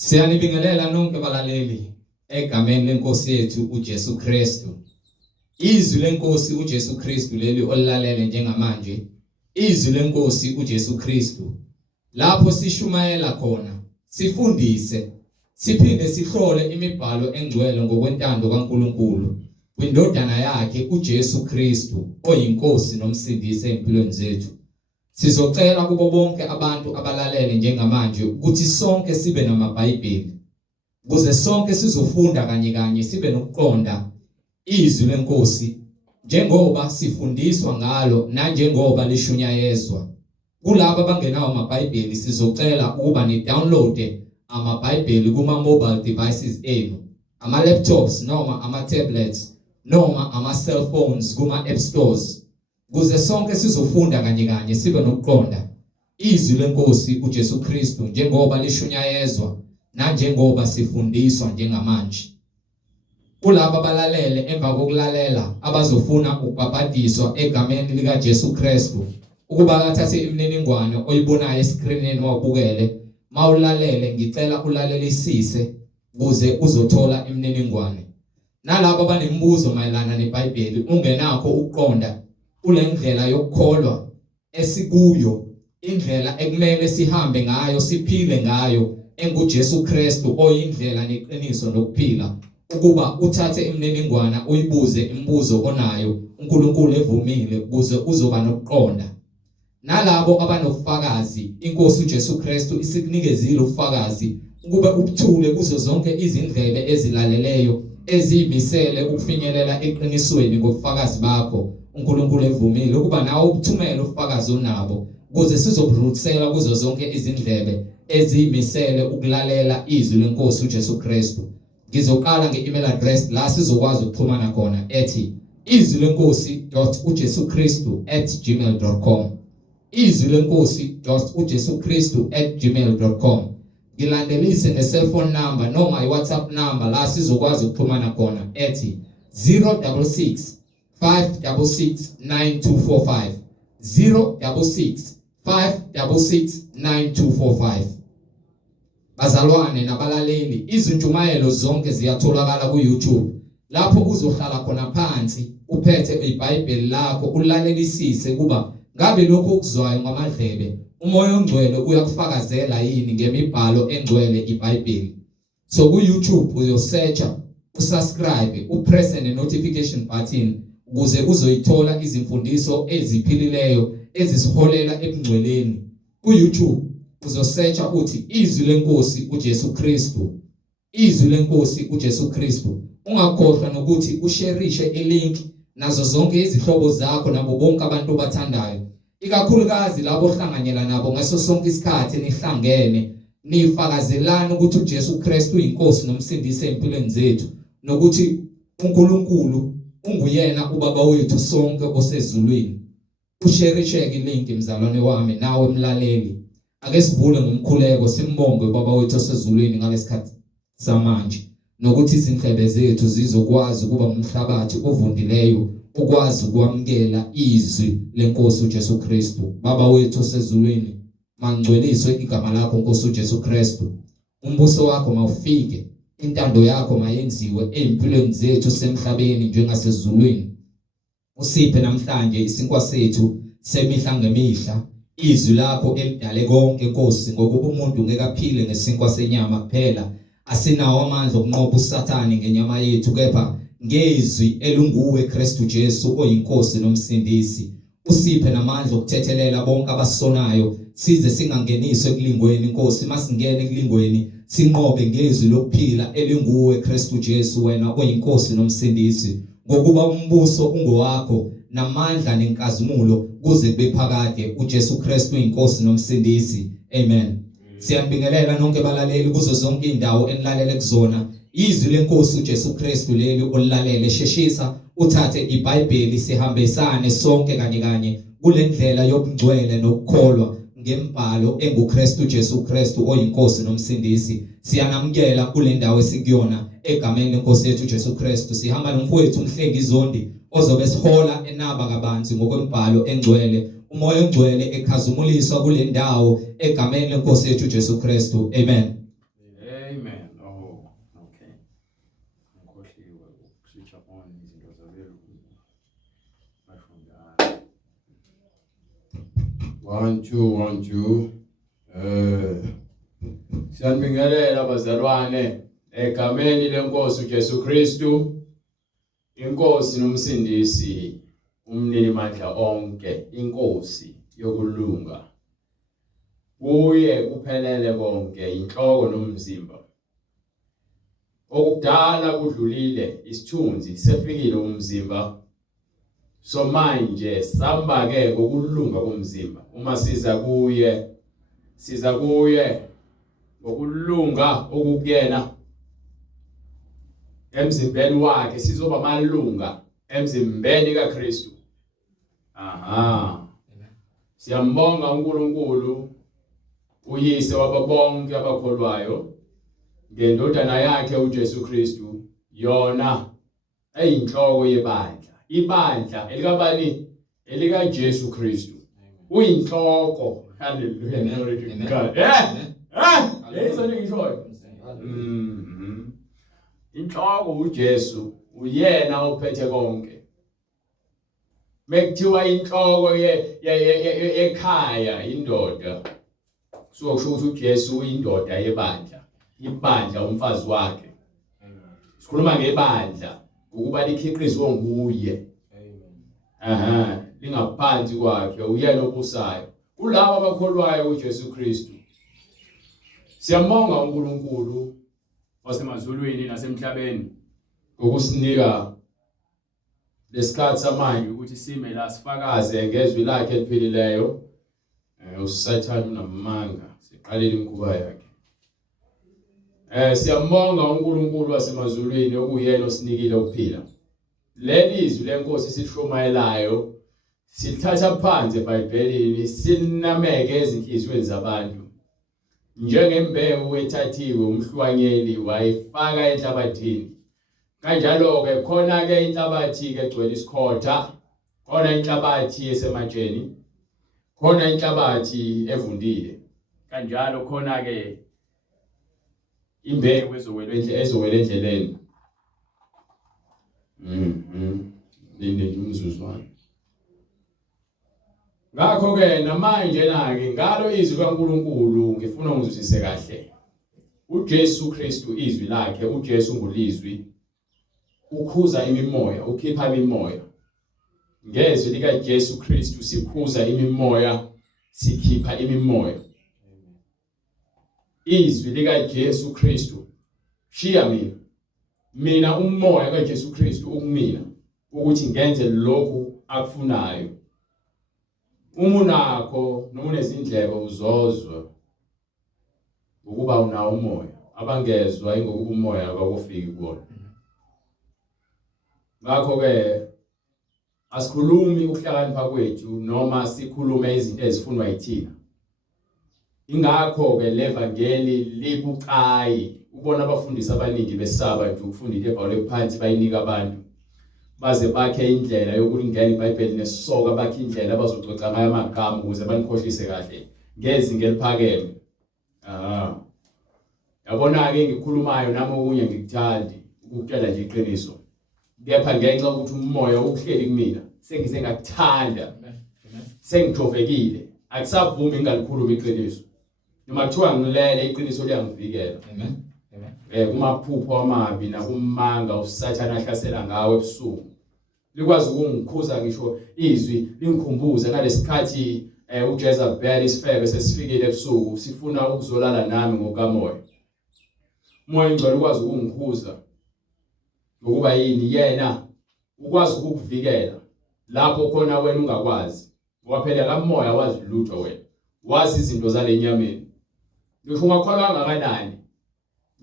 Siyanibingelela nonke balaleli egameni lenkosi yethu uJesu Kristu. Izwi lenkosi uJesu Kristu leli olilalele njengamanje. Izwi lenkosi uJesu Kristu. Lapho sishumayela khona, sifundise, siphinde sihlole imibhalo engcwele ngokwentando kaNkulunkulu kwindodana yakhe uJesu Kristu oyinkosi nomsindisi empilweni zethu. Sizocela kubo bonke abantu abalalele njengamanje ukuthi sonke sibe namaBhayibheli ukuze sonke sizofunda kanye sibe nokuqonda izwi lenkosi njengoba sifundiswa ngalo nanjengoba lishunyayezwa. Kulabo abangenawo amaBhayibheli sizocela ukuba ni download amaBhayibheli kuma mobile devices enu, ama laptops noma ama tablets noma ama cellphones kuma app stores. Kuze sonke sizofunda kanye sibe nokuqonda izwi lenkosi uJesu Kristu njengoba lishunyayezwa nanjengoba sifundiswa njengamanje. Kulabo abalalele emva kokulalela abazofuna ukubhabhadiswa egameni lika Jesu Kristu ukuba bathathe imininingwane oyibonayo escreenini wabukele, mawulalele ngicela ulalelisise kuze uzothola imininingwane. Nalabo abanemibuzo mayelana neBhayibheli ungenakho ukuqonda kule ndlela yokukholwa esikuyo, indlela ekumele sihambe ngayo siphile ngayo enguJesu Kristu oyindlela neqiniso nokuphila, ukuba uthathe imininingwane uyibuze imibuzo onayo uNkulunkulu evumile ukuze uzoba nokuqonda. Nalabo abanofakazi, inkosi uJesu Kristu isikunikezile ufakazi ukuba ubuthule kuzo zonke izindlebe ezilaleleyo ezimisele ukufinyelela eqinisweni ngobufakazi bakho. uNkulunkulu evumile ukuba nawe ukuthumela ufakazi onabo ukuze sizobruthsela kuzo zonke izindlebe ezimisele ukulalela izwi lenkosi uJesu Kristu. Ngizoqala nge-email address la sizokwazi ukuxhumana khona ethi izwilenkosi.ujesukristu@gmail.com, izwilenkosi.ujesukristu@gmail.com. Ngilandelise ne-cellphone number noma i-WhatsApp number la sizokwazi ukuxhumana khona ethi 066 566 9245, 066 566 9245. Bazalwane nabalaleli, izintshumayelo zonke ziyatholakala ku-YouTube lapho uzohlala khona phansi uphethe iBhayibheli lakho ulalelisise kuba ngabe lokho okuzwayo ngamadlebe umoya ongcwele uyakufakazela yini ngemibhalo engcwele iBhayibheli. So ku-YouTube uyosearcha, usubscribe, upress the notification button ukuze uzoyithola izimfundiso eziphilileyo ezisiholela ebungcweleni. Ku-YouTube uzosearcha uthi izwi lenkosi uJesu Kristu, izwi lenkosi uJesu Kristu. Ungakhohlwa nokuthi usharishe ilink nazo zonke izihlobo zakho nabo bonke abantu obathandayo, ikakhulukazi labo ohlanganyela nabo ngaso sonke isikhathi nihlangene nifakazelana ukuthi uJesu Kristu uyinkosi nomsindisi empilweni zethu nokuthi uNkulunkulu unguyena ubaba wethu sonke osezulwini. Usharishe ilink mzalwane wami nawe mlaleli. Ake sivule ngomkhuleko simbonge baba wethu osezulwini ngalesikhathi samanje nokuthi izindlebe zethu zizokwazi ukuba umhlabathi ovundileyo ukwazi ukwamukela izwi lenkosi uJesu Kristu. Baba wethu osezulwini, mangcweliswe igama lakho Nkosi uJesu Kristu. Umbuso wakho mawufike, intando yakho mayenziwe empilweni zethu semhlabeni njengasezulwini. Usiphe namhlanje isinkwa sethu semihla ngemihla, izwi lakho elidale konke Nkosi, ngokuba umuntu ngeke aphile ngesinkwa senyama kuphela. Asinawo amandla okunqoba uSathane ngenyama yethu, kepha ngezwi elunguwe Kristu Jesu oyinkosi nomsindisi. Usiphe namandla okuthethelela bonke abasonayo size singangeniswe kulingweni Nkosi. Masingene kulingweni sinqobe ngezwi lokuphila elinguwe Kristu Jesu, wena oyinkosi nomsindisi, ngokuba umbuso ungowakho namandla nenkazimulo kuze kube phakade. uJesu Kristu uyinkosi nomsindisi. Amen. Siyabingelela nonke balaleli kuzo zonke indawo enilalele kuzona. Izwi lenkosi uJesu Kristu leli olilalele, sheshisa uthathe iBhayibheli sihambisane sonke kanye kule ndlela yobungcwele nokukholwa ngembhalo enguKristu Jesu Kristu oyinkosi nomsindisi. Siyanamukela kule ndawo esikuyona egameni lenkosi yethu uJesu Kristu. Sihamba nomfowethu umhlengi izondi ozobe sihola enaba kabanzi ngokwembhalo engcwele, umoya ongcwele ekhazumuliswa kule ndawo egameni lenkosi yethu uJesu Kristu. Amen. 1 2 1 2 Siyanibingelela bazalwane egameni lenkosi uJesu Kristu, inkosi nomsindisi, umnini mandla onke, inkosi yokulunga. Kuye kuphelele konke, inhloko nomzimba. Okudala kudlulile, isithunzi sefikile umzimba. So manje samba ke ngokulunga komzimba. Uma siza kuye ngokulunga okukuyena emzimbeni wakhe, sizoba amalunga emzimbeni kaKristu. Siyambonga uNkulunkulu uyise wababonke abakholwayo ngendodana yakhe uJesu Kristu, yona eyinhloko yebandla. Ibandla elikabani? ElikaJesu Kristu. Uyinhloko. Hallelujah. Glory to God. Leyizona ngishoyo. Inhloko uJesu, uyena ophethe konke. Mekuthiwa inhloko ekhaya indoda, so kusho ukuthi uJesu uyindoda yebandla. Ibandla umfazi wakhe. Sikhuluma ngebandla ukuba likhiqizwe nguye. Lingaphansi kwakhe, uyena obusayo. Kulabo abakholwayo uJesu Kristu. Siyambonga uNkulunkulu wasemazulwini nasemhlabeni ngokusinika lesikhathi samanje ukuthi sime la sifakaze ngezwi lakhe eliphilileyo. Usathane unamanga, siqalele imkhuba yakhe. Siyambonga uNkulunkulu wasemazulwini okuyena osinikile ukuphila. Leli izwi lenkosi sishumayelayo silithatha phansi eBhayibhelini, silinameke ezinhliziyweni zabantu. Njengembewu ethathiwe umhlwanyeli wayifaka enhlabathini. Kanjalo ke khona ke inhlabathi ke egcwele isikhotha, khona inhlabathi esematsheni, khona inhlabathi evundile. Kanjalo khona ke imbewu ezowela endleleni. Umzuzwana. Ngakho ke namanje ke ngalo izwi kaNkulunkulu ngifuna ngizwisise kahle. uJesu Kristu izwi lakhe, uJesu ngulizwi, ukhuza imimoya, ukhipha imimoya. Ngezwi likaJesu Kristu sikhuza imimoya, sikhipha imimoya. Izwi likaJesu Kristu shiya mina umoya kaJesu Kristu ukumina ukuthi ngenze lokhu akufunayo. Uma unakho noma unezindlebe uzozwe ukuba unawo umoya, abangezwa ingokuba umoya akufiki kubona. Ngakho ke asikhulumi ukuhlakanipha kwethu noma sikhulume izinto ezifunwa yithina. Ingakho ke levangeli libucayi. Ubona abafundisi abaningi besaba nje ukufunda iBhayibheli phansi bayinika abantu. Baze bakhe indlela yokulingena iBhayibheli nesoka, bakhe indlela abazococa ngayo amagama ukuze banikhohlise kahle ngezinga eliphakeme. Yabona ke ngikhulumayo nami okunye ngikuthandi ukutshela nje iqiniso. Kepha ngenxa ukuthi umoya ukuhleli kumina, sengize ngakuthanda. Sengijovekile, akusavumi ngalikhuluma iqiniso. Noma kuthiwa ngilele iqiniso liyangivikela. Kumaphupho amabi nakumanga usathana ahlasela ngawe ebusuku. Likwazi ukungikhuza ngisho izwi lingikhumbuze ngalesikhathi uJezebeli isifebe sesifikile ebusuku sifuna ukuzolala nami ngokamoya. Umoya ingcwele ukwazi ukungikhuza ngokuba yini yena ukwazi ukukuvikela lapho khona wena ungakwazi. Ngoba phela kamoya wazi lutho wena. Wazi izinto zalenyameni. Ngisho ungakholwa kangakanani,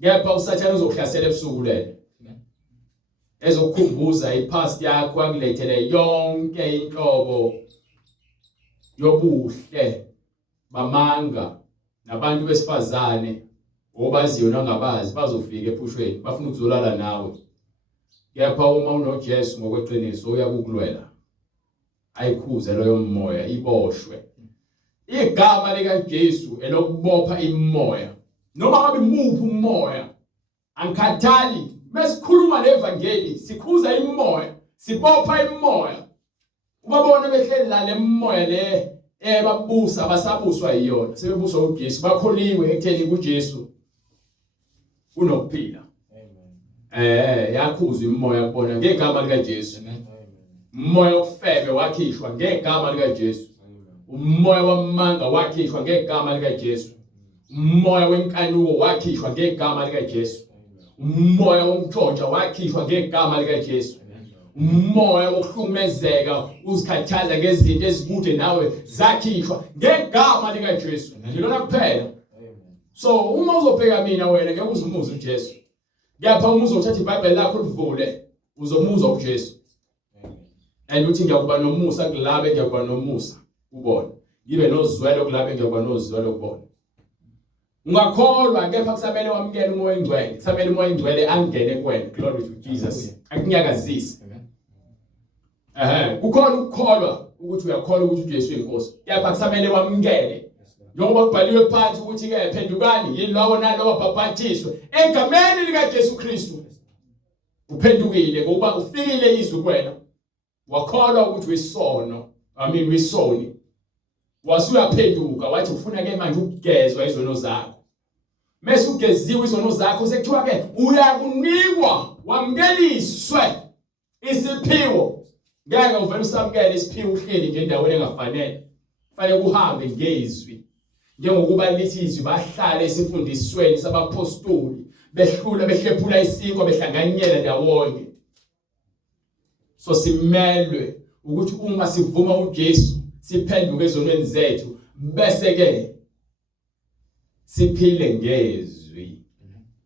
kepha usathana uzokuhlasela ebusuku lelo. Ezokukhumbuza ipast yakho, akulethele yonke inhlobo yobuhle bamanga nabantu besifazane obaziyo nangabazi bazofika ephushweni bafuna ukuzolala nawe. Kepha uma unoJesu ngokweqiniso uyakukulwela. Ayikhuze loyo moya, iboshwe. Igama likaJesu elokubopha imimoya. Noma ngabe muphi umoya, angikhathali. Mesikhuluma levangeli sikhuza imimoya, sibopha imimoya. Ubabone behleli la lemimoya le babusa abasabuswa yiyona sebebuswa uJesu bakholiwe ekutheni kuJesu unokuphila. Yakhuzwa imimoya kubona ngegama lika Jesu. Umoya ofebe wakhishwa ngegama lika Jesu. Umoya wamanga wakhishwa ngegama lika Jesu. Umoya wenkanuko wakhishwa ngegama lika Jesu. Umoya womtshontsha wakhishwa ngegama lika Jesu. Umoya wokuhlumezeka uzikhathaza ngezinto ezikude nawe zakhishwa ngegama lika Jesu. Ngilona kuphela. So uma uzobheka mina wena ngeke uzumuze uJesu. Ngiyapha umuzo uthatha iBhayibheli lakho livule uzomuzwa uJesu. And uthi ngiyakuba nomusa kulabe ngiyakuba nomusa ubona. Ngibe nozwelo kulabe ngiyakuba nozwelo kubona. Ungakholwa kepha kusamele wamukele umoya oyingcwele. Kusamele umoya oyingcwele angene kuwena. Glory to Jesus. Akunyakazise. Kukhona ukukholwa ukuthi uyakholwa ukuthi uJesu uyinkosi. Kepha kusamele wamukele. Njengoba kubhaliwe phansi ukuthi ke phendukani yini lawo nalowo babhathiswe egameni lika Jesu Kristu. Uphendukile ngoba ufikile izwi kuwena. Wakholwa ukuthi uyisono. Uyisoni. Wasuyaphenduka wathi ufuna ke manje ukugezwa izono zakho. Mase ugeziwe izono zakho sekuthiwa ke uyakunikwa wamkeliswe isiphiwo. Ngeke uvele usamukele isiphiwo uhleli nje endaweni engafanele. Kufanele uhambe ngezwi. Njengokuba lithi izwi bahlala esifundisweni sabapostoli behlula behlephula isinkwa behlanganyela ndawonye. So simelwe ukuthi uma sivuma uJesu siphenduke ezonweni zethu bese ke siphile ngezwi.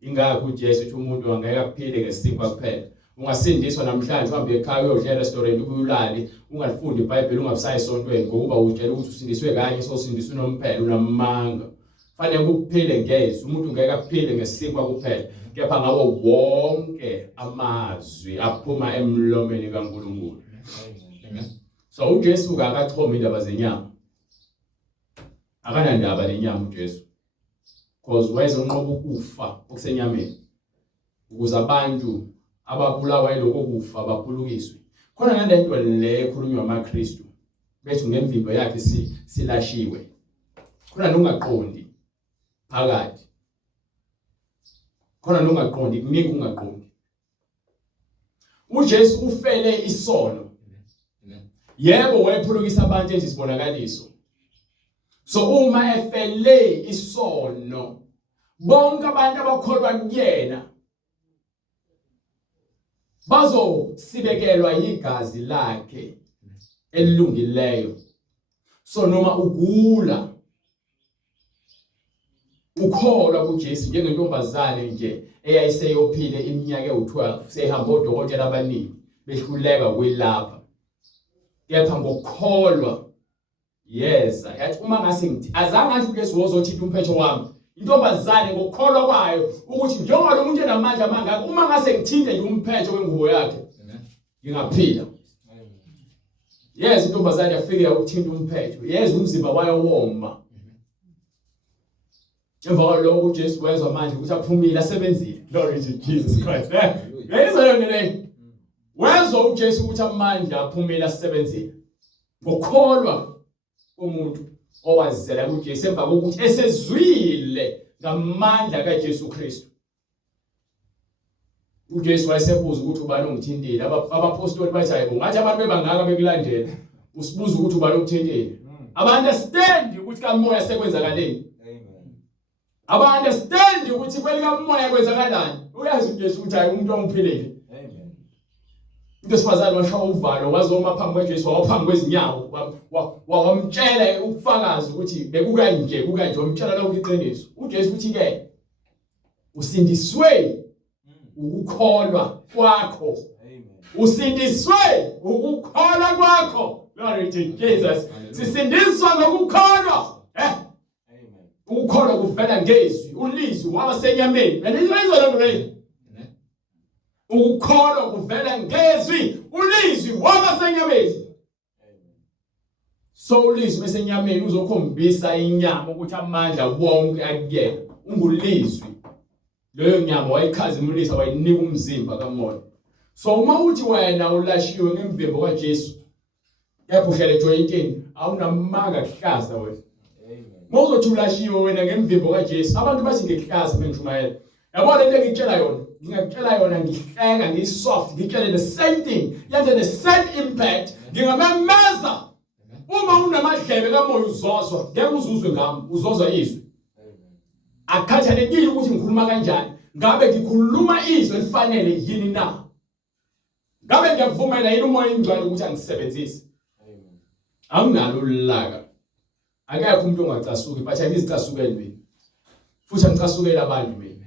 Ingakho uJesu uthi umuntu angeke aphile ngesinkwa kuphela. Ungasindiswa namhlanje uhambe ekhaya uyodlela restaurant ukuyulali ungalifundi iBhayibheli ungabusayi esontweni ngokuba utshela ukuthi usindiswe kanye sosindiswe nomphela unamanga. Kufanele ukuphile ngezwi. Umuntu ngeke aphile ngesinkwa kuphela kepha ngawo wonke amazwi aphuma emlomeni kaNkulunkulu. So uJesu akachoma indaba zenyama. Akanandaba lenyama uJesu. Because wayezonqoba ukufa okusenyameni. Ukuze abantu ababulawa yiloko kufa baphulukiswe. Khona nalento le ekhulunywa amaKristu bethi ngemvimbo yakhe silashiwe. Khona nongaqondi phakathi. Khona nongaqondi kuningi ungaqondi. uJesu ufele isono. Yebo wayephulukisa abantu ezisibonakaliso. So uma efele isono bonke abantu abakholwa kuyena bazosibekelwa igazi lakhe elilungileyo. So noma ugula ukholwa kuJesu njengentombazane nje eyayiseyophile iminyaka ewu12 sehamba odokotela abaningi behluleka kwelapha. Kepha ngokholwa yeza yathi uma ngase ngithi azange athi uJesu wozothinta umphetho wami. Intombazane ngokholwa kwayo ukuthi njengoba lo muntu enamandla mangaka uma ngase ngithinte nje umphetho wengubo yakhe ngingaphila. Yes, intombazane yafika ukuthinta umphetho. Yes, umzimba wayo woma. Emva kwalokho uJesu wezwa manje ukuthi aphumile asebenzile. Glory to Jesus Christ. Yayizona le. Wezwa uJesu ukuthi amandla aphumile asebenzile. Ngokholwa umuntu owazela kuJesu emva kokuthi esezwile ngamandla kaJesu Kristu. uJesu wayesebuza ukuthi ubani ongithintile. Abapostoli bathi hayibo ngathi abantu bebangaka bekulandela usibuza ukuthi ubani ongithintile. Aba-understand ukuthi kamoya sekwenzakaleni. Aba-understand ukuthi kwelikamoya kwenzakalani. Uyazi uJesu ukuthi hayi umuntu ongiphilile. Ngesifazane washaya uvalo wazoma phambi kwaJesu waphambi kwezinyawo wamtshela ubufakazi ukuthi bekukanje wamtshela lokho iqiniso. uJesu uthi ke usindiswe ukukholwa kwakho. Usindiswe ukukholwa kwakho. Glory to Jesus. Sisindiswa ngokukholwa. Ukukholwa kuvela ngezwi ulizwi wabasenyameni. Ngizwa lonto leyo. Ukukholwa kuvela ngezwi ulizwi wabasenyameni. So ulizwi besenyameni uzokhombisa inyama ukuthi amandla wonke akuyena. Ungulizwi. Leyo nyama wayikhazimulisa wayinika umzimba kamoya. So uma uthi wena ulashiwe ngemvimbo kaJesu. Yaphusha le jointini awunamanga kuhlaza wena. Mawuzothi ulashiwe wena ngemvimbo kaJesu abantu bathi ngekuhlaza mengishumayela. Yabona into engitshela yona, ngingakutshela yona ngihleka ngisoft ngitshele the same thing, yenze the same impact, ngingamemeza. Uma unamadlebe kamoya uzozwa, ngeke uzuzwe ngami, uzozwa izwi. Akhathalekile ukuthi ngikhuluma kanjani, ngabe ngikhuluma izwi elifanele yini na? Ngabe ngiyavumela yini umoya ingcwele ukuthi angisebenzise? Anginalo ulaka. Akekho umuntu ongacasuki, but angizicasukeli mina. Futhi angicasukeli abantu mina.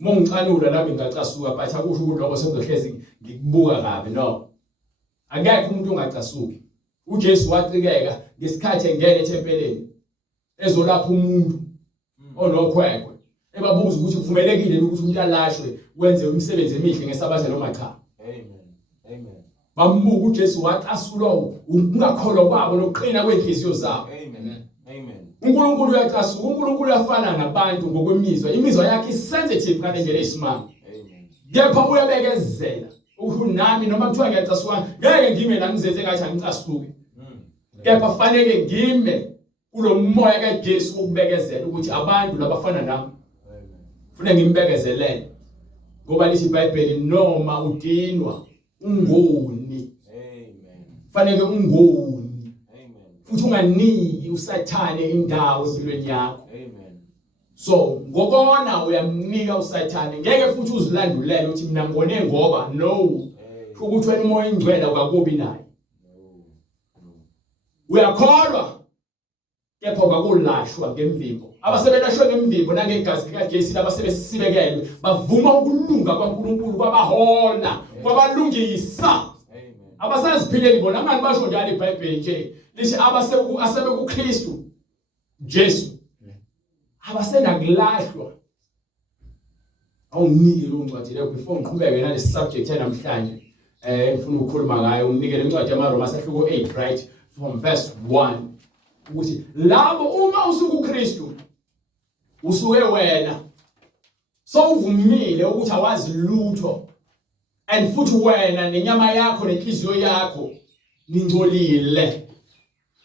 Mongicanula nami ngicasuka, but akusho ukuthi lokho sengizohlezi ngikubuka kabi, no. Akekho umuntu ongacasuki. uJesu wacikeka ngesikhathi engena ethempeleni ezolapha umuntu onokhwekwe. Ebabuza ukuthi kuvumelekile ukuthi umuntu alashwe wenze umsebenzi emihle ngesabatha noma cha. Amen. Bambuka uJesu wacasulwa ungakholwa kwabo nokuqina kwenhliziyo zabo. Amen. uNkulunkulu uyacasuka, uNkulunkulu uyafana nabantu ngokwemizwa. Imizwa yakhe sensitive kanendlela esimanga. Kepha uyabekezela ukuthi nami noma kuthiwa ngiyacasuka ngeke ngime la ngizenze ngathi angicasuke. Kepha fanele ngime kulo moya kaJesu wokubekezela ukuthi abantu labafana nami kufanele ngimbekezelele. Ngoba lithi iBhayibheli noma udinwa ungoni. Fanele ungoni. Futhi unganiki usathane indawo empilweni yakho. So ngokona uyamnika usathane, ngeke futhi uzilandulele ukuthi mina ngone ngoba no. Ukuthi wena umoya ingcwele akakubi naye. Uyakholwa kepha akakulashwa ngemvimbo. Abasebelashwe ngemvimbo nangegazi likaJesu labasebesibekelwe bavuma ukulunga kwaNkulunkulu kwabahola kwabalungisa. Abasaziphileli bona manje basho njalo iBhayibheli nje lithi asebe kuKristu Jesu abasenakulahlwa. Awunike lo ncwadi leyo before ngiqhubeke nale subject namhlanje ngifuna ukukhuluma ngayo. Unginike le ncwadi yaMaroma asahluko 8 right from verse 1 ukuthi labo uma usuku uKristu usuke wena so uvumile ukuthi awazi lutho and futhi wena nenyama yakho nenhliziyo yakho ningcolile.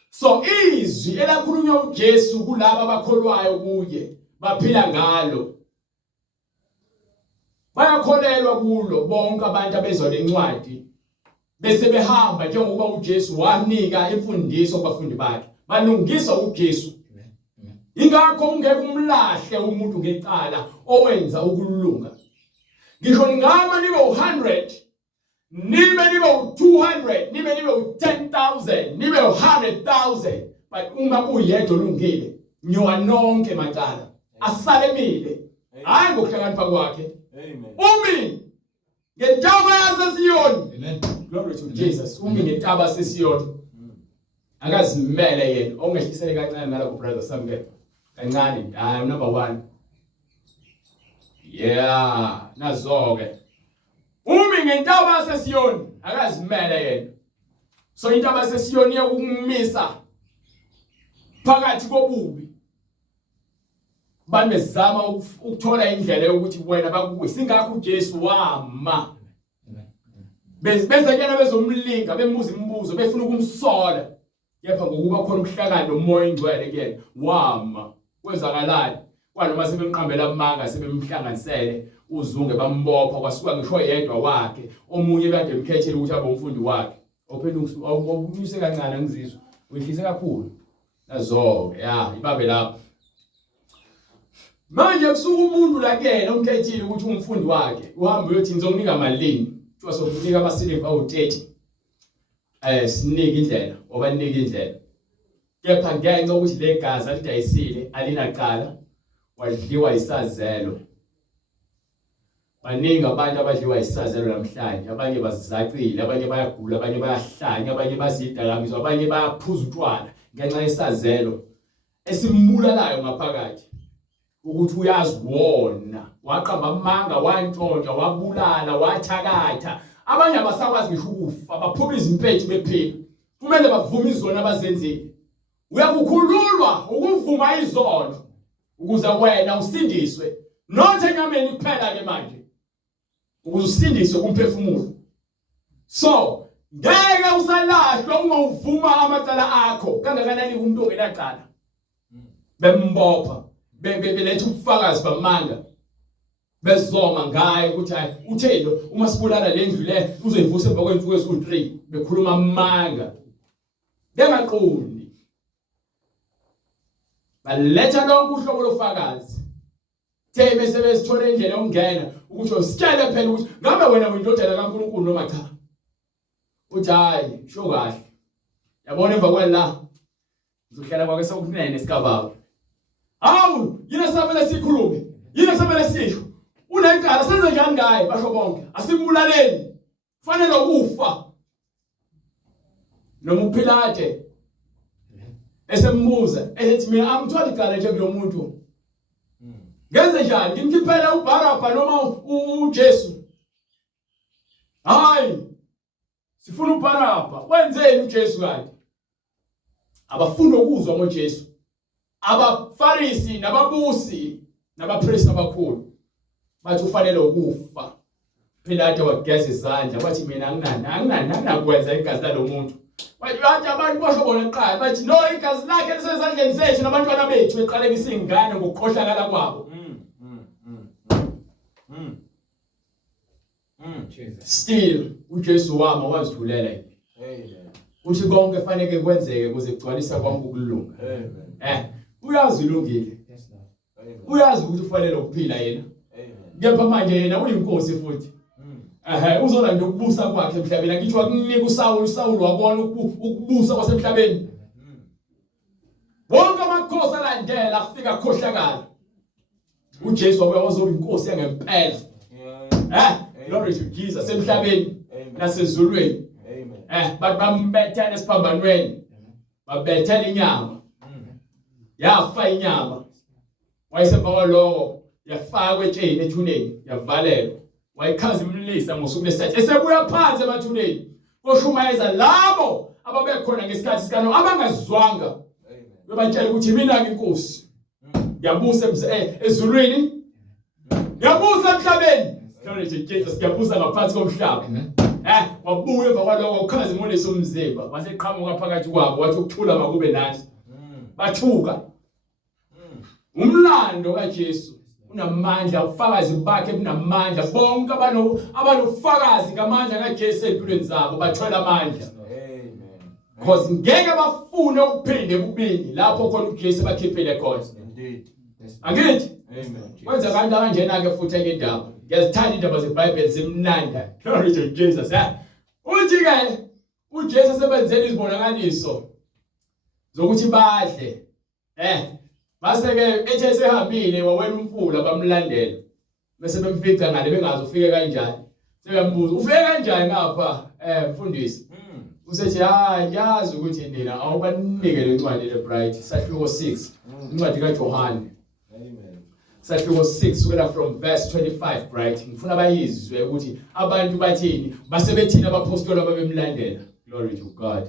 So izwi elakhulunywa uJesu kulabo abakholwayo kuye baphila ngalo, bayakholelwa kulo bonke abantu abezwa lencwadi bese behamba njengoba uJesu wanika imfundiso kubafundi bakhe balungiswa uJesu. Ingakho ungeke umlahle umuntu ngecala owenza ukulunga. Ngisho ngama nibe u100 nibe u200 nibe u10,000 nibe u100,000, but uma kuyedwa olungile nyoka nonke macala asale emile hayi ngokuhlakanipha kwakhe. Umi ngentaba yaseSiyoni. Glory to Jesus. Umi ngentaba yaseSiyoni akazimele yena ongehlisele kancane nalabo brother sami ke kancane. I'm number 1. Yeah, nazoke. Umi ngentaba yaseSiyoni akazimele yena. So intaba yaseSiyoni yokumisa phakathi kobubi. Bamezama ukuthola indlela yokuthi wena bakuwe singakho uJesu wama. Bezekena bezomlinga bemuza imibuzo befuna ukumsola. Kepha ngokuba khona ukuhlakana nomoya ingcwele kuyena wama. Kwenzakalani? Kwanoma sebemqambela amanga sebemhlanganisele uzunge bambopha kwasuka ngisho yedwa wakhe omunye kade emkhethele ukuthi abe umfundi wakhe. Ophendukise awubuyise kancane ngizizwe. Uyihlise kakhulu. Nazo ibabe lapha. Manje kusuka umuntu la kuyena umkhethile ukuthi umfundi wakhe uhamba uyothi ngizokunika malini. Kuthiwa sokunika amasiliva awu30. Sinike indlela obanika indlela. Kepha ngenxa ukuthi le gazi alidayisile alinaqala wadliwa isazelo. Baningi abantu abadliwa isazelo namhlanje, abanye bazizacile, abanye bayagula, abanye bayahlanya, abanye bazidakamizwa, abanye bayaphuza utshwala ngenxa yesazelo esimbulalayo ngaphakathi. Ukuthi uyazi wona waqamba amanga wantshontsha wabulala wathakatha. Abanye abasakwazi ngisho ukufa baphuma izimpethu bephila. Kumele bavume izono abazenzile. Uyakukhululwa ukuvuma izono ukuze wena usindiswe, not enyameni kuphela ke manje, ukuze usindiswe kumphefumulo. So ngeke usalahlwa uma uvuma amacala akho kangakanani umuntu ongenacala bembopha beletha ubufakazi bamanga bezoma ngaye ukuthi hayi utheni uma sibulala lendlu le uzoyivusa emva kwensuku eziwu3 bekhuluma amanga bengaqondi baletha lonke uhlobo lofakazi thebe sebesithola indlela yokungena ukuthi usitshele phela ukuthi ngabe wena uyindodana kaNkulunkulu noma cha uthi hayi sho kahle yabona emva kwela uzohlala kwake sokunene sikababa hawu yini samele sikhulume yini samele sisho unenkala senze njani ngaye basho bonke asimbulaleni kufanele ukufa noma uPilate esembuza ethi mina amthwali icala nje kulo muntu ngenze njani ngimkhiphele uBarabha noma uJesu hayi sifuna uBarabha wenzeni uJesu kanti abafuna ukuzwa ngoJesu abafarisi nababusi nabapriests abakhulu bathi ufanele ukufa Pilate wageza izandla bathi mina anginakwenza igazi lalomuntu bathi abantu basho bona eqala bathi no igazi lakhe lisezandleni zethu nabantwana bethu eqaleke isingane ngokukhohlakala kwabo still uJesu wama wazithulela yini uthi konke kufanele kwenzeke kuze kugcwalisa konke ukulunga uyazi ulungile uyazi ukuthi ufanele ukuphila yena kepha manje yena uyinkosi futhi uzola ndokubusa kwakhe emhlabeni ngisho akunika uSawuli wabona ukubusa kwasemhlabeni wonke amakhosi alandela afika akhohlakala uJesu wazoba inkosi yangempela glory to Jesus emhlabeni nasezulwini bambethana esiphambanweni babethana inyama yafa inyama wayesefa lo yafakwa etsheni ethuneni yavalelwa wayikhaza imlisa ngosuku lesithathu esebuya phansi emathuneni koshumayeza labo ababekhona ngesikhathi sikano abangazwanga bebatshela ukuthi mina nginkosi ngiyabusa ezulwini ngiyabusa emhlabeni glory to Jesus ngiyabusa ngaphansi komhlaba wabuya emva kwaloko ukhaza imlisa umzimba waseqhamuka phakathi kwabo wathi ukuthula makube nathi bathuka umlando kaJesu unamandla ufakazi bakhe bunamandla bonke abanofakazi ngamandla kaJesu empilweni zabo bathola amandla because ngeke bafune ukuphinde kubini lapho khona uJesu bakhiphele khona angithi kwenza abantu abanjena ke futhi ngendaba ngiyazithanda indaba zeBhayibheli zimnanda glory to Jesus uthi ke uJesu sebenzele izibonakaliso zokuthi badle base ke ethe sehambile wawela umfula bamlandela bese bemfica ngale bengazi ufike kanjani sebembuza ufike kanjani ngapha mfundisi usethi ngiyazi ukuthi nina awubanike lencwadi leBright sahluko 6 incwadi kaJohane sahluko 6 sukela from verse 25 Bright ngifuna bayizwe ukuthi abantu bathini basebethina abapostoli ababemlandela glory to God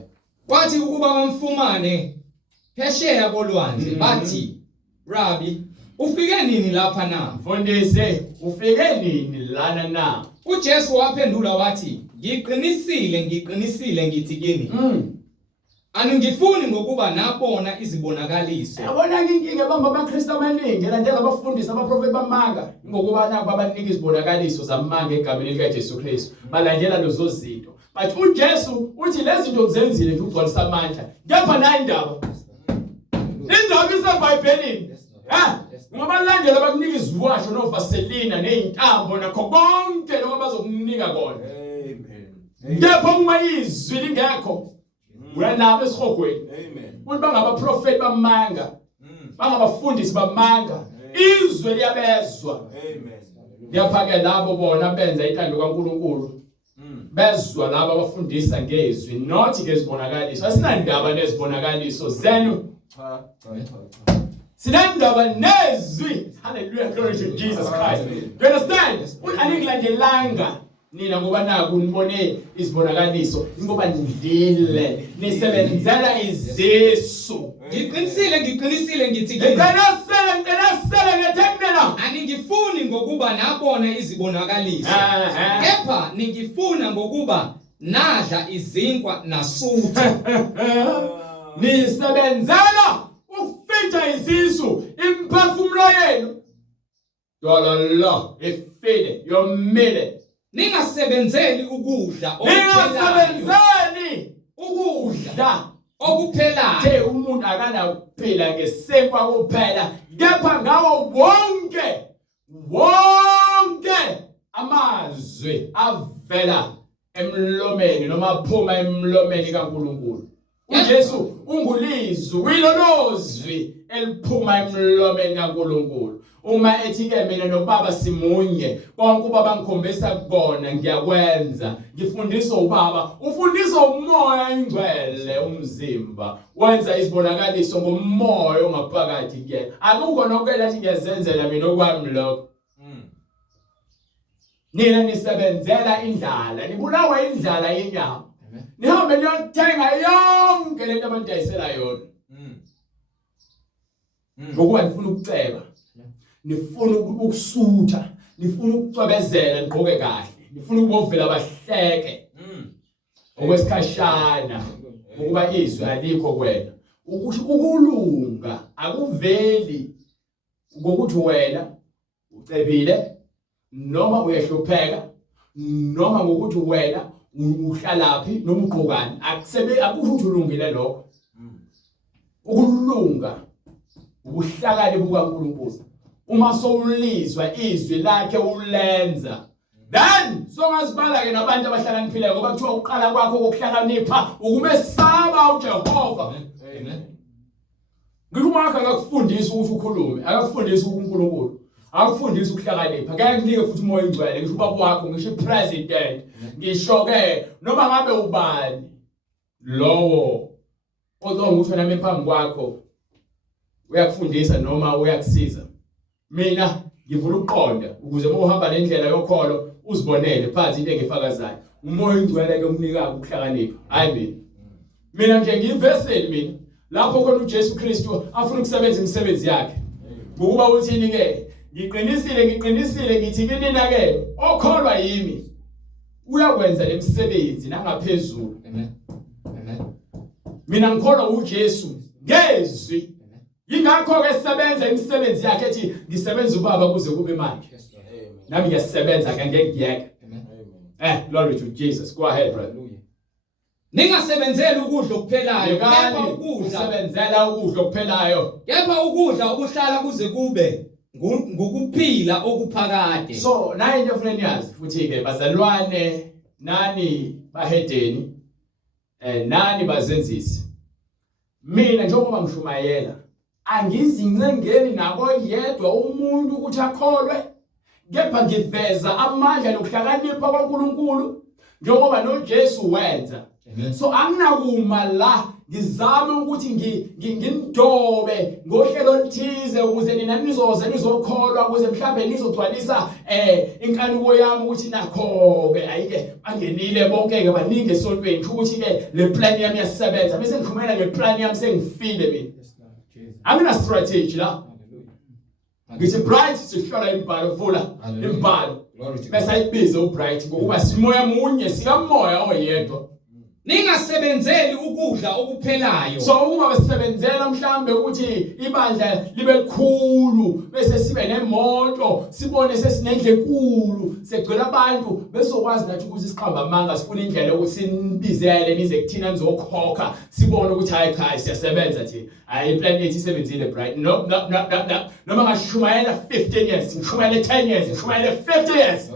kwathi ukuba bamfumane phesheya kolwandle bathi Rabbi ufike nini lapha na mfundisi ufike nini lana na uJesu waphendula wathi ngiqinisile ngithi kini aningifuni ngokuba nabona izibonakaliso yabona inkinga bamba abaKristu amaningi elandela abafundisi abaprofeti bamanga ngokuba nabo abanika izibonakaliso zamanga egameni likaJesu Kristu balandela lezo zinto but uJesu uthi lezi zinto ngizenzile nje ugcwalisa amandla kepha nayi indaba iseBhayibhelini ngobalandela bakunika iziwasho novaselina nezintambo nakho konke lokho bazokunika kona kepha uma izwi lingekho uyanabo esihogweni ukuthi bangabaprofeti bamanga bangabafundisi bamanga izwi liyabezwa kepha ke labo bona benza intando kaNkulunkulu bezwa labo abafundisa ngezwi not ngezibonakaliso asinandaba nezibonakaliso zenu sinandaba nezwi hallelujah glory to Jesus Christ you understand aningilandelanga nina ngoba naku nibone izibonakaliso ngoba nidile nisebenzela izesu ngiqinisile ngithi ngiqinisile ngethembela aningifuni ngokuba nabona izibonakaliso kepha ningifuna ngokuba nadla izinkwa nasuthu. Nisebenzela ukufitha izisu imphefumulo yenu. Dololo ifile yomile. Ningasebenzeli ukudla Ningasebenzeli ukudla okuphelayo. Ke umuntu akana kuphila ngesenkwa kuphela, kepha ngawo wonke amazwi avela emlomeni noma aphuma emlomeni kaNkulunkulu. uJesu ungulizwi, wilolozwi eliphuma emlomeni kaNkulunkulu. Uma ethi ke mina noBaba simunye, konke uBaba ngikhombisa kukona ngiyakwenza. Ngifundisa uBaba, ufundisa umoya ingcwele umzimba. Wenza isibonakaliso ngomoya ongaphakathi kuyena. Akukho nokwela athi ngiyazenzela mina okwami lokho. Nina nisebenzela indlala, nibulawa indlala yenyama. Nihambe niyothenga yonke lento abantu ayisela yona. Ngokuba nifuna ukuceba, nifuna ukusutha, nifuna ukucwebezela niqoke kahle, nifuna ukubovela bahleke. Okwesikhashana ukuba izwi alikho kwena. Ukulunga akuveli ngokuthi wena ucebile noma uyahlupheka noma ngokuthi wena uhlalaphi noma uqhokani. Akusho ukuthi ulungile lokho. Ukulunga ubuhlakani bukaNkulunkulu. Uma sowulizwa izwi lakhe ulenza, then songasibala ke nabantu abahlakaniphile ngoba kuthiwa uqala kwakho ukuhlakanipha ukumesaba uJehova. Amen. Ngikhuluma akakufundisa ukuthi ukhulume, akakufundisa uNkulunkulu, akufundisa ukuhlakanipha. Ngeke nginike futhi umoya ingcwele, ngisho ubaba wakho, ngisho ipresident, ngisho ke noma ngabe ubani lowo othonga ukuthi nami phambi kwakho uyakufundisa noma uyakusiza. Mina ngivula ukuqonda ukuze uma uhamba nendlela yokholo uzibonele phansi into engifakazayo. Umoya ingcwele ke umnika ukuhlakanipha. Hayi mina. Mina nje ngiyiveseli mina. Lapho khona uJesu Kristu afuna ukusebenza imisebenzi yakhe. Ngokuba uthini ke? Ngiqinisile ngithi kinina ke okholwa yimi uyakwenza lemisebenzi nangaphezulu. Amen. Amen. Mina ngikholwa uJesu ngezwi. Yingakho ke sebenza imisebenzi yakhe ethi ngisebenza uBaba kuze kube manje. Nami ngiyasebenza ke ngeke ngiyeke. Amen. Glory to Jesus. Go ahead, brother. Ningasebenzeli ukudla okuphelayo, kepha usebenzela ukudla okuphelayo. Kepha ukudla okuhlala kuze kube ngukuphila okuphakade. So, nayi into efuna niyazi futhi ke bazalwane, nani bahedeni, nani bazenzisi. Mina njengoba ngishumayela, angizincengeli nako yedwa umuntu ukuthi akholwe, kepha ngiveza amandla nokuhlakanipha kwaNkulunkulu njengoba noJesu wenza. So anginakuma la ngizame ukuthi ngimdobe ngohlelo oluthize ukuze nina nizoze nizokholwa ukuze mhlambe nizogcwalisa inkanuko yami ukuthi nakho ke ayike bangenile bonke ke baningi esontweni ukuthi ke le plan yami yasebenza bese ngikhumela le plan yami sengifile mina. Angina strategy la. Ngithi bright sihlola imbhalo vula imbhalo bese ayibize ubright ngokuba simoya munye sikamoya oyedwa. Ningasebenzeli ukudla okuphelayo. So uma besebenzela mhlambe ukuthi ibandla libe likhulu bese sibe nemoto sibone sesinendle enkulu segcwele abantu besokwazi nathi ukuthi siqhamba amanga sifuna indlela ukuthi sinibizele nize kuthina nizokhokha sibone ukuthi hayi cha siyasebenza thina hayi plan yethu isebenzile bright no noma ngashumayela 15 years ngishumayela 10 years ngishumayela 50 years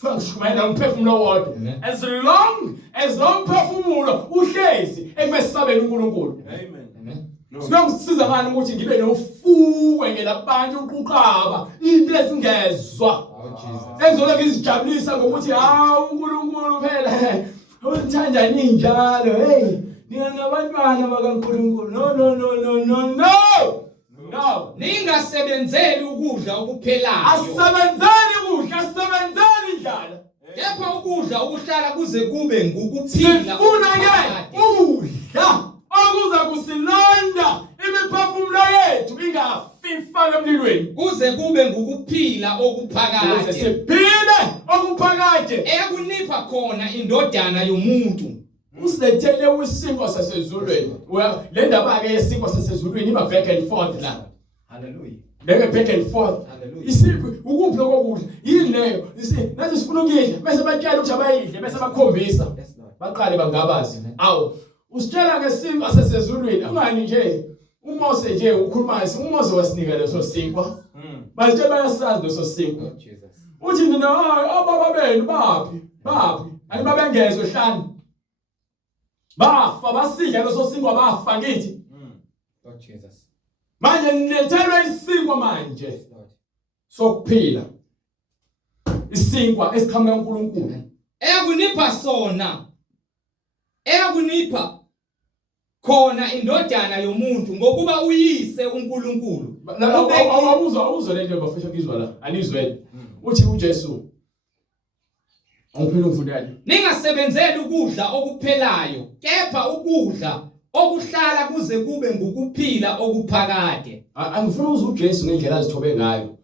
Shumayela umphefumulo wodwa. As long umphefumulo uhlezi ekumesabeni uNkulunkulu. Amen. Singangisiza ngani ukuthi ngibe nofuwe ngelabantu uqhaqaba into ezingezwa. Engizoke ngizijabulisa ngokuthi uNkulunkulu phela uthandani njalo hey nina nabantwana bakaNkulunkulu no ningasebenzeli ukudla okuphelayo. Asebenzeni ukudla asebenzeni indlala. Kepha ukudla okuhlala kuze kube ngukuphila. Sifuna ke ukudla okuza kusilanda imiphefumulo yethu ingafifaka emlilweni kuze kube ngukuphila okuphakade. Siphile okuphakade. Eyakunipha kunipha khona indodana yomuntu. Usilethele usinkwa sasezulwini. Well, le ndaba ke yesinkwa sasezulwini iba back and forth la. Hallelujah. Beke back and forth. Hallelujah. Isiphi ukuphi lokudla? Yini leyo? Nathi sifuna ukudla bese batshela ukuthi abayidle bese bakhombisa. Yes, Lord. Baqale bangabazi. Awu, usitshela ngesinkwa sasezulwini angani nje uMose nje ukhuluma uMose wasinika leso sinkwa. Manje bayasazi leso sinkwa. Lord Jesus. Uthi mina ababa benu baphi? Ayibabengezwe hlanu. Bafa basidla leso sinkwa bafa ngithi. Lord Jesus. Manje nilethelwe isinkwa manje. Lord. Sokuphila. Isinkwa esiqhamuka kuNkulunkulu. Eyakunipha sona. Eyakunipha khona indodana yomuntu ngokuba uyise uNkulunkulu. Awuzwa lento bafisha kizwa la. Anizwele. Uthi uJesu. Awuphila umfundani. Ningasebenzeli ukudla okuphelayo, kepha ukudla okuhlala kuze kube ngukuphila okuphakade. Angifuna uzwe uJesu ngendlela azithobe ngayo.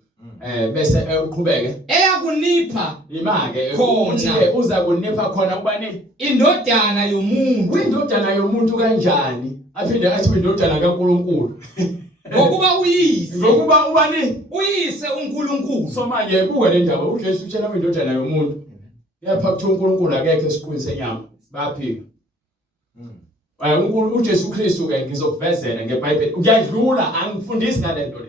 Bese uqhubeke. Eyakunipha Imake khona uza kunipha khona ubani indodana yomuntu. Uyindodana yomuntu kanjani? Aphinde athi uyindodana kaNkulunkulu. Ngokuba uyise. Ngokuba ubani? Uyise uNkulunkulu. So manje buka le ndaba uJesu utshela uyindodana yomuntu. Yapha kuthiwa uNkulunkulu akekho esiqwini senyama. Bayaphika. uNkulunkulu uJesu Kristu ke ngizokuvezela ngeBhayibheli. Uyadlula angifundisi ngale nto le.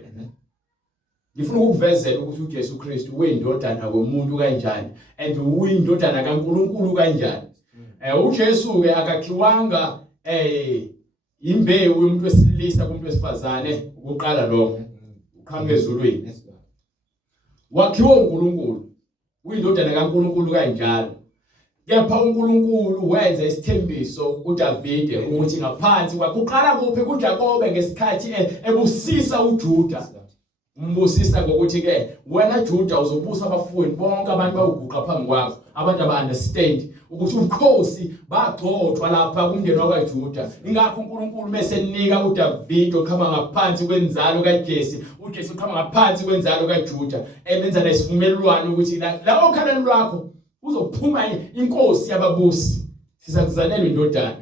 Ngifuna ukukuvezela ukuthi uJesu Kristu uyindodana komuntu kanjani and uyindodana kaNkulunkulu kanjani. uJesu ke akakhiwanga imbewu yomuntu wesilisa kumuntu wesifazane ukuqala lo uqhamuke ezulwini. Wakhiwa uNkulunkulu. Uyindodana kaNkulunkulu kanjalo. Kepha uNkulunkulu wenza isithembiso kuDavide ukuthi ngaphansi kwakuqala kuphi kuJakobe ngesikhathi ebusisa uJuda. Umbusisa ngokuthi ke wena Juda uzobusa abafundi bonke abantu bawuguqa phambi kwakho. Abantu aba-understand ukuthi ubukhosi bagxothwa lapha kumndeni wakwaJuda. Ingakho uNkulunkulu bese nika uDavide oqhama ngaphansi kwenzalo kaJese, uJese uqhama ngaphansi kwenzalo kaJuda. Ebenza nesivumelwano ukuthi la okhaleni lwakho uzophuma inkosi yababusi. Sizakuzalelwa indodana.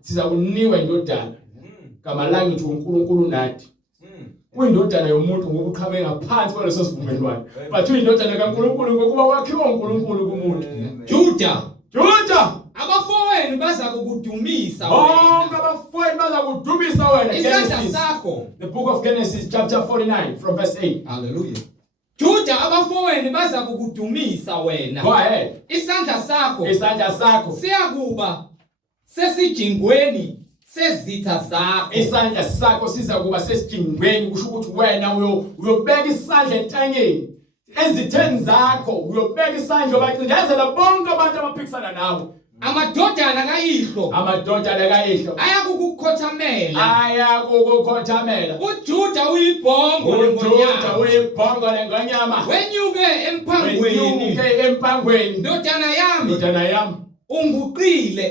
Sizakuniwa indodana. Gama langi uthi uNkulunkulu nathi. Uyindodana yomuntu ngoba uqhame ngaphansi kwaleso sivumelwano. But uyindodana kaNkulunkulu ngokuba wakhiwa uNkulunkulu kumuntu. Juda, abafowenu baza kukudumisa bonke abafowenu baza kudumisa wena. Isandla sakho. The book of Genesis chapter 49 from verse 8. Hallelujah. Juda, abafowenu baza kukudumisa wena. Go ahead. Isandla sakho siyakuba sesijingweni sezitha zakho. Isandla sakho siza kuba sesijingweni kusho ukuthi wena uyobeka isandla entanyeni ezitheni zakho. Uyobeka isandla bacindezela bonke abantu abaphikisana nawe. Amadodana kayihlo ayakukukhothamela. uJuda uyibhongo lengonyama. wenyuke empangweni. Ndodana yami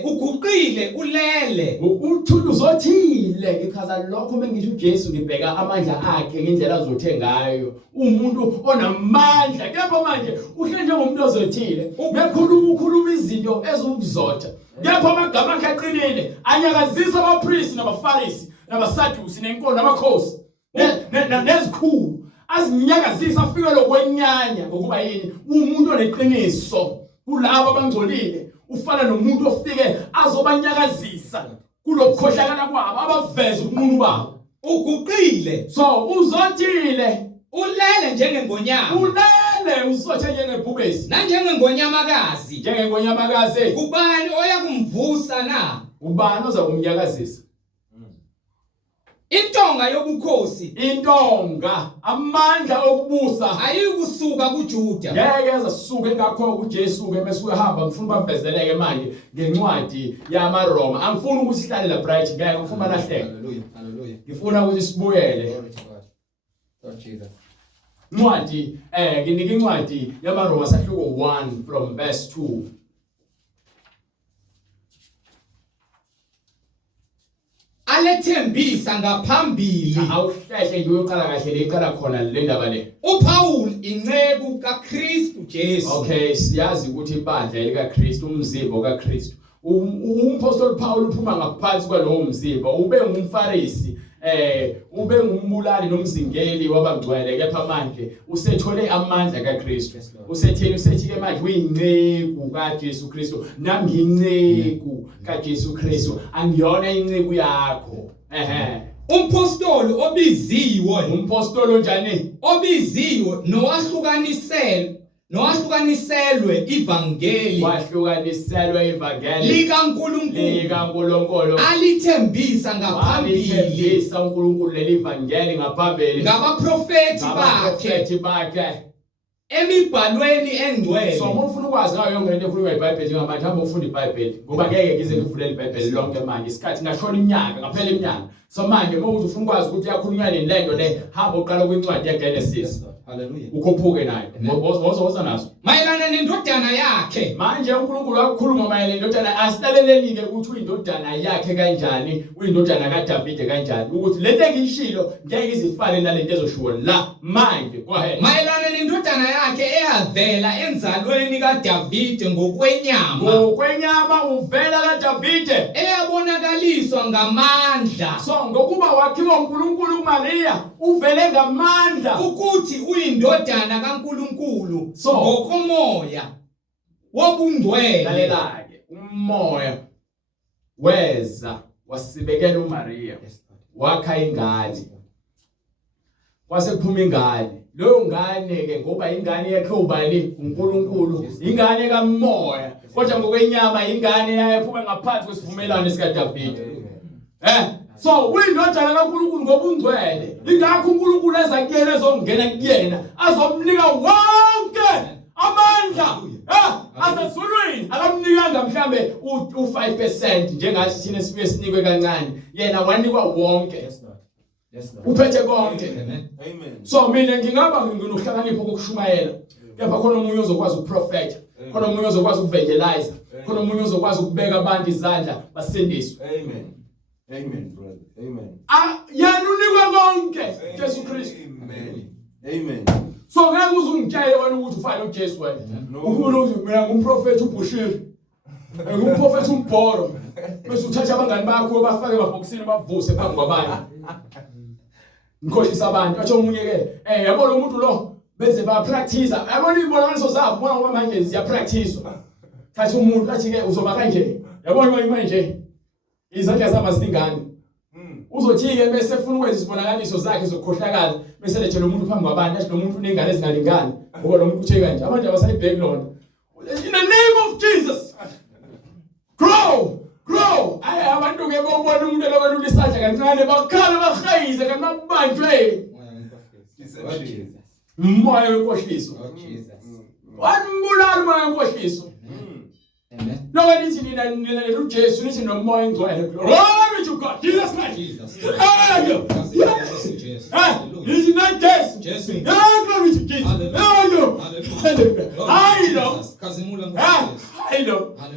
uguqile ulele. Uthulu uzothile because lokho mengisho uJesu ngibheka amandla akhe ngendlela azothe ngayo. Umuntu onamandla. Kepha manje uhle njengomuntu ozothile. Ukhuluma izinto ezokuzotha. Kepha amagama akhe aqinile. Anyakazisa abapriest nabafarisi nabasadusi nenkolo namakhosi nezikhulu. Azinyakazisa afike lokwenyanya ngokuba yini umuntu oneqiniso kulabo abangcolile. Ufana nomuntu ofike azobanyakazisa kulokukhohlakala kwabo abaveza umuntu babo. Uguqile, so uzothile, ulele njengengonyama. Ulele usothe njengebhubesi nanjengengonyamakazi. Ubani oyakumvusa na? Ubani oza kumnyakazisa? Intonga yobukhosi, amandla okubusa ayikusuka kuJuda. Ngeke azasuka ngakho kuJesu ke bese uyahamba. Ngifuna bavezeleke manje ngencwadi yamaRoma. Angifuni ukuthi sihlale la bright ngeke ngifuna lahleke. Hallelujah. Ngifuna ukuthi sibuyele. Glory to God. Lord Jesus. Ncwadi nginika incwadi yamaRoma sahluko 1 from verse 2. alethembisa ngaphambili. awuhlehle nje uyoqala kahle leqala khona le ndaba le. uPaul inceku kaKristu Jesu. Okay, siyazi ukuthi ibandla lika Kristu umzimba kaKristu. Umpostoli Paul uphuma ngaphansi kwalowo mzimba, ube ngumfarisi, ube ngumbulali nomzingeli wabangcwele, kepha manje usethole amandla kaKristu. Usetheni usethi ke manje uyinceku kaJesu Kristu, nami ngiyinceku kaJesu Kristu, angiyona inceku yakho. Umpostoli obiziwe. Umpostoli onjani? Obiziwe nowahlukaniselwe ivangeli. Wahlukaniselwe ivangeli likaNkulunkulu alithembisa ngaphambili. Alithembisa uNkulunkulu leli vangeli ngaphambili ngabaprofeti bakhe emibhalweni engcwele. So uma ufuna ukwazi ngayo yonke lento ekhulunywa iBhayibheli ngamanje hamba ufunda iBhayibheli, ngoba ngeke ngize ngivulele iBhayibheli lonke manje isikhathi ngashona iminyaka ngaphela iminyaka. So manje uma uthi ufuna ukwazi ukuthi yakhulunywa nini lento le, hamba uqala kwincwadi yaGenesis. Hallelujah. Ukhuphuke nayo. Woza nazo. Mayelana nendodana yakhe. Manje uNkulunkulu akukhuluma mayelana nendodana, asilalelelike ukuthi uyindodana yakhe kanjani, uyindodana kaDavide kanjani, ukuthi lento engishilo ngeke izifane nalento ezoshiwo la manje. Go ahead. Mayelana nendodana yakhe eyavela enzalweni kaDavide ngokwenyama. Ngokwenyama uvela kaDavide, eyabonakaliswa ngamandla. so ngokuba wakhiwa uNkulunkulu uMaria uvele ngamandla ukuthi uyindodana kaNkulunkulu So, ngokomoya wobungcwele. lalelake umoya weza wasibekela uMaria, wakha ingane, kwase kuphuma ingane. Leyo ngane ke ngoba ingane yakhe ubani? uNkulunkulu, ingane kamoya, kodwa ngokwenyama ingane yayephuma ngaphansi kwesivumelwano sikaDavide. So uyindodana kaNkulunkulu ngobungcwele, ingakho uNkulunkulu eza kuyena ezongena kuyena azomnika wonke amandla. Asezulwini akamnikanga mhlambe u5% njengathi thina sibuye sinikwe kancane, yena wanikwa wonke. Uphethe konke. Amen. So mina ngingaba nginokuhlakanipha kokushumayela, kepha khona umunye ozokwazi ukuprofeta, khona umunye ozokwazi ukuvangelize, khona umunye ozokwazi ukubeka abantu izandla basindiswe. Amen. Amen, brother. Amen. Yena unikwe konke Jesu Kristu. Amen. Amen. So ngeke uzungitshele wena ukuthi ufana uJesu wena. Ukhulu uthi mina ngumprofeti uBushiri. Ngumprofeti uMbhoro. Bese uthatha abangani bakho bafake emabhokisini bavuse phambi kwabanye. Ngikhohlisa abantu. Athi omunye ke, yabona umuntu lo benze ba practice. Yabona ibonakaliso zabo, bona ngoba manje ziya practice. Thatha umuntu athi ke uzoba kanje. Yabona manje izandla zama zingane. Uzothi-ke bese efuna ukwenza isibonakaliso zakhe zokukhohlakala, bese lethela umuntu phambi kwabantu athi lo muntu unengane ezingalingani, ngoba lo muntu uthe kanje. Abantu abasayibheki lona. In the name of Jesus, grow. Abantu ke bobona umuntu lobalula isandla kancane bakhala bahayize kanti babanjwe umoya wenkohliso. Wanibulala umoya wenkohliso. Loba nithi nina uJesu nithi nomoya engcwele. Glory to God. Jesus Christ. Nithi not Jesu. Glory to Jesus.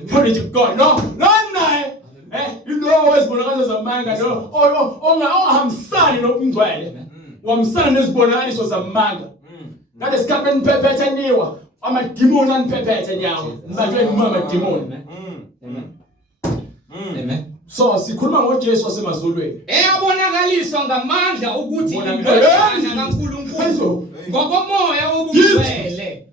Glory to God. No naye. Lo wesibonakaliso zamanga lo ongahambisani nobungcwele. Wamsana nezibonakaliso zamanga. Ngale sikhathi eniphethe niwa amadimoni aniphethe nyawo. Manje ngimama demoni. Amen. So sikhuluma ngoJesu wasemazulwini. Eyabonakaliswa ngamandla ukuthi indodana kaNkulunkulu ngokomoya wobungcwele.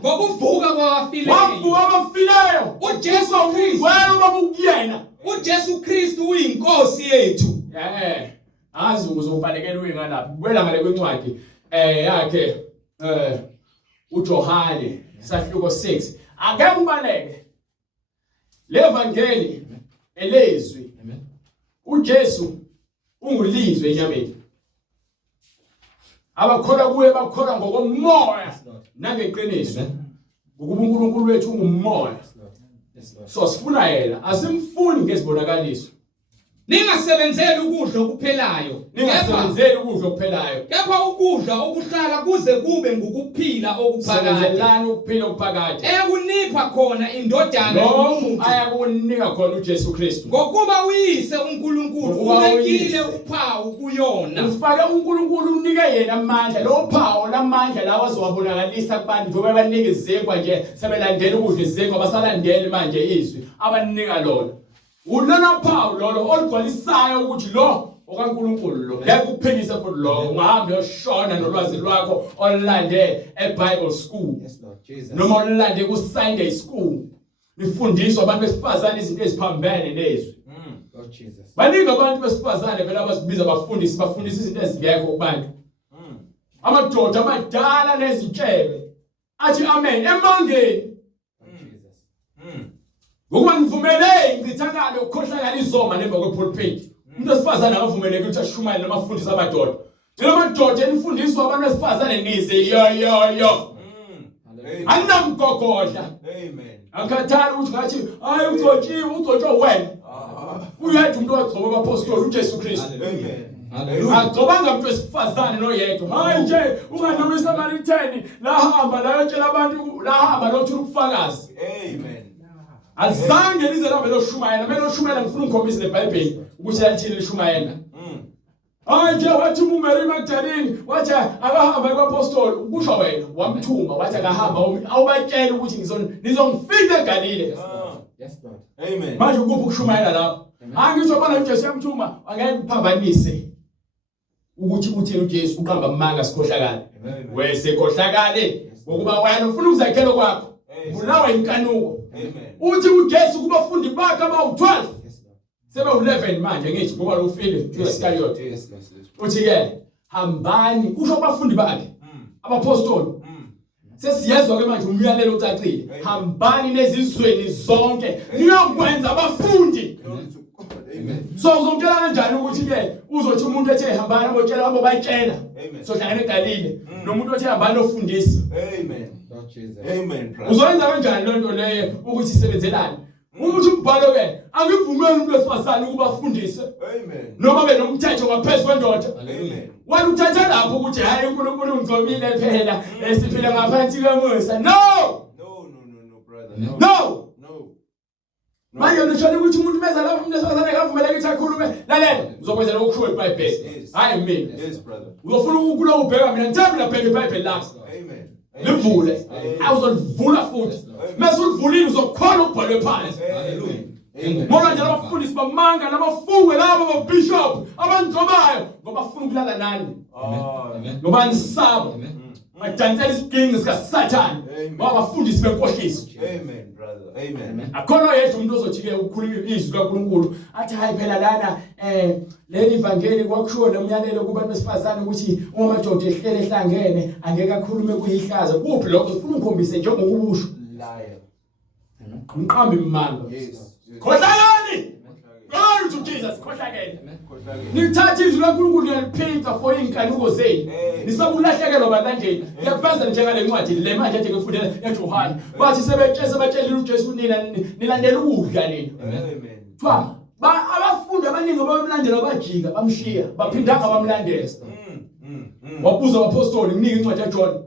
Ngokuvuka kwabafileyo. Wavuka abafileyo. uJesu Kristu. Wena babukuyena. uJesu Kristu uyinkosi yethu. Azi uzobhalekela uyingalaphi. Kwela ngale kwencwadi yakhe uJohane sahluko 6. Ake ubaleke. Levangeli elezwi. uJesu ungulizwe enyameni. Abakholwa kuye bakholwa ngokomoya nangeqiniso. Ukuba uNkulunkulu wethu ungumoya. So sifuna yena, asimfuni ngezibonakaliso. Ningasebenzeli ukudla okuphelayo. Ningasebenzeli ukudla okuphelayo. Kepha ukudla okuhlala kuze kube ngukuphila okuphakathi. Sebenzelani ukuphila okuphakathi. Ekunipha khona indodana yomuntu. Ayakunika khona uJesu Kristu. Ngokuba uyise uNkulunkulu ubekile uphawu kuyona. Ufake uNkulunkulu unike yena amandla. Lo phawu lamandla lawa azowabonakalisa kubantu njengoba banika izinkwa nje sebelandela ukudla izinkwa basalandele manje izwi abanika lona. Ulona phawu lolo olugcwalisayo ukuthi lo okaNkulunkulu lo ngeke ukuphilise futhi lo ungahambe uyoshona nolwazi lwakho olulande eBible school. Yes Lord Jesus. Noma olulande ku Sunday school. Nifundiswa abantu besifazane izinto eziphambene nezwi. Lord Jesus. Baningi abantu besifazane vele abasibiza abafundisi bafundisa izinto ezingekho kubantu. Amadoda amadala nezintshebe athi amen emangeni. Ngokuba ngivumele ingcithakalo yokukhohlakala izoma nemva kwepulpit. Umuntu osifazane akavumeleki ukuthi ashumayele namafundisi amadoda. Lo madoda enifundiswa abantu besifazane nize yo. Anamgogodla. Amen. Akhathali ukuthi ngathi hayi ugcotshwe wena. Uyedwa umuntu ogcoba abapostoli uJesu Kristu. Amen. Agcobanga umuntu wesifazane noyedwa. Hayi nje unganoma iSamaritani lahamba layotshela abantu lahamba lothula ubufakazi. Amen. Azange lize labe loshumayela, mele loshumayela ngifuna ukukhombisa leBhayibheli ukuthi yathini lishumayela. Hayi nje wathi uMary Magdalene wathi akahamba kwaPostoli ukusho wena wamthuma wathi akahamba awubatshela ukuthi nizongifika eGalile. Yes Lord. Amen. Manje ukuphi ukushumayela lapho? Angisho bana uJesu yamthuma angeke kuphambanise ukuthi uthini uJesu uqamba amanga sikhohlakala. Wesekhohlakale ngokuba wena ufuna ukuzakhela kwakho. Bulawa inkanuko. Amen. Uthi uJesu kubafundi bakhe abawu12. Sebe u11 manje ngithi ngoba lo ufile Judas Iscariot. Uthi ke hambani kusho abafundi bakhe abapostoli. Sesiyezwa ke manje umyalelo ucacile. Hambani nezizweni zonke niyokwenza abafundi. Amen. So uzomtshela kanjani ukuthi ke uzothi umuntu ethe hambani abotshela abo bayitshela. So hlangana eGalile nomuntu othe hambani ofundisa. Amen. Lord Jesus. Amen. Uzoyenza kanjani loo nto leyo ukuthi isebenzelane? Umuntu umbhalo ke angivumeli umuntu wesifazane ukuba afundise. Amen. Noma benomthetho ngaphezulu kwendoda. Amen. Wena uthatha lapho ukuthi hayi uNkulunkulu ungcobile phela esiphila ngaphansi kwemusa. No! No, brother. No! Manje No. nishona ukuthi umuntu beza lapho umuntu wesifazane akavumeleki ukuthi akhulume. Lalela uzokwenza lokho kusho eBhayibheli. Hayi mina. Yes, brother. Uzofuna ukukhuluma ubheka mina ngithambi lapha eBhayibheli lakho. Amen. Livule. Awuzolivula futhi. Mase ulivulile uzokhona ukubhalwe phansi. Hallelujah. Ngoba nje abafundisi bamanga nabafunge labo babishop abangcobayo ngoba bafuna ukulala nani. Amen. Ngoba nisaba. Badansela isiginci sika Satan. Ngoba abafundisi benkohliso. Amen, brother. Amen. Akhono yedwa umuntu ozojike ukukhuluma izwi kaNkulunkulu athi hayi phela lana leli ivangeli kwakushiwo nomyalelo kubantu besifazane ukuthi uma amadoda ehlele ehlangene angeke akhulume kuyihlaza. Kuphi lokho ufuna ukukhombise njengokubusho. Liar. Umqambi imanga. Yes. Khohlakali. Glory to Jesus. Khohlakali. Nithatha izwi laNkulunkulu ngiyaliphika for inkanuko zenu. Nisabulahlekelwa balandeli. Ngiyakufeza njengale ncwadi le manje ade ngifundela eJohana. Bathi sebatshela uJesu nilandela ukudla nini. Amen. Thwa abafundi abaningi abamlandela bajika bamshiya baphindanga bamlandela. Wabuza abapostoli nginika incwadi yaJohn.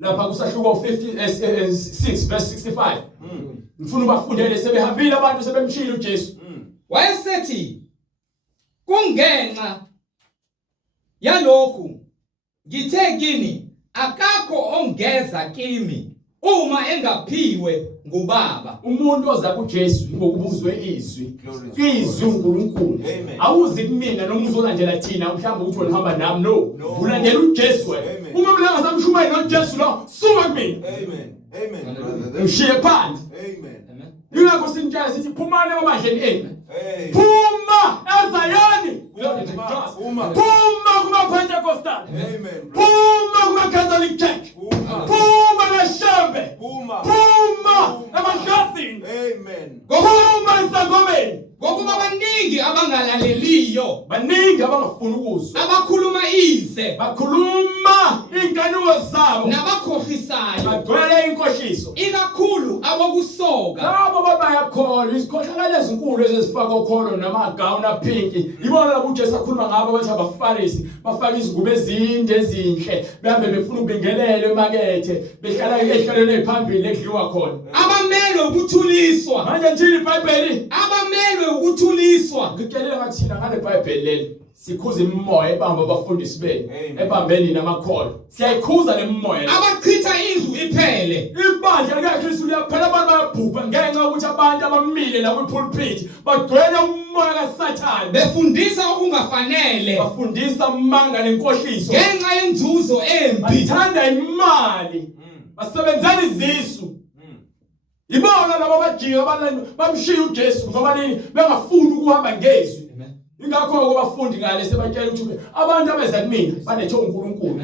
Lapha kusahluka u56 verse 65. Ngifuna ubafundele sebehambile abantu sebemshila uJesu. Wayesethi kungenxa yalokhu ngithe kini akakho ongeza kimi uma engaphiwe ngubaba. Umuntu oza kuJesu ngokubuzwe izwi. Izwi uNkulunkulu. Awuzi kumina noma uzolandela thina mhlawumbe uthi wena nami no. Ulandela uJesu. Uma mlanga samshumayela noJesu lo suka kumina. Amen. Amen, brother. Ushiye phansi. Amen. Ingakho simtshela sithi phumani emabandleni enu. Amen. Phuma eZayoni. Phuma. Phuma kumaPentecostal. Amen. Phuma kumaCatholic Church. Phuma eShambe. Phuma emadlozini. Amen. Phuma esangomeni. Ngokuba baningi abangalaleliyo, Baningi abangafuni ukuzwa. abakhuluma ize Bakhuluma inkanuko zabo. nabakhohlisayo. Bagcwele inkohliso nenkohliso ikakhulu abokusoka labo babayakholwa izikhohlakalo ezinkulu ezifaka okholo namagawuni aphinki ibona labo uJesu akhuluma ngabo bathi abafarisi bafaka izingubo ezinde ezinhle behambe befuna ukubingelela emakethe behlala ehlalweni ephambili ekudliwa khona abamelwe ukuthuliswa manje nje iBhayibheli abamelwe ukuthuliswa ngikukelela ngathina ngale iBhayibheli leli sikhuza imimoya ebamba abafundisi benu ebambeni namakholo siyayikhuza le mimoya abachitha indlu iphele ibandla likaKristu liyaphela abantu bayabhubha ngenxa yokuthi abantu abamile la kwi-pulpit bagcwele umoya kaSathane befundisa okungafanele bafundisa amanga nenkohliso ngenxa yenzuzo embi bathanda imali basebenzela izisu ibona labo bajika bamshiya uJesu ngoba nini bengafuni ukuhamba ngezwi ingakho abafundi ngale sebatshela ukuthi abantu abeza kumina banethe uNkulunkulu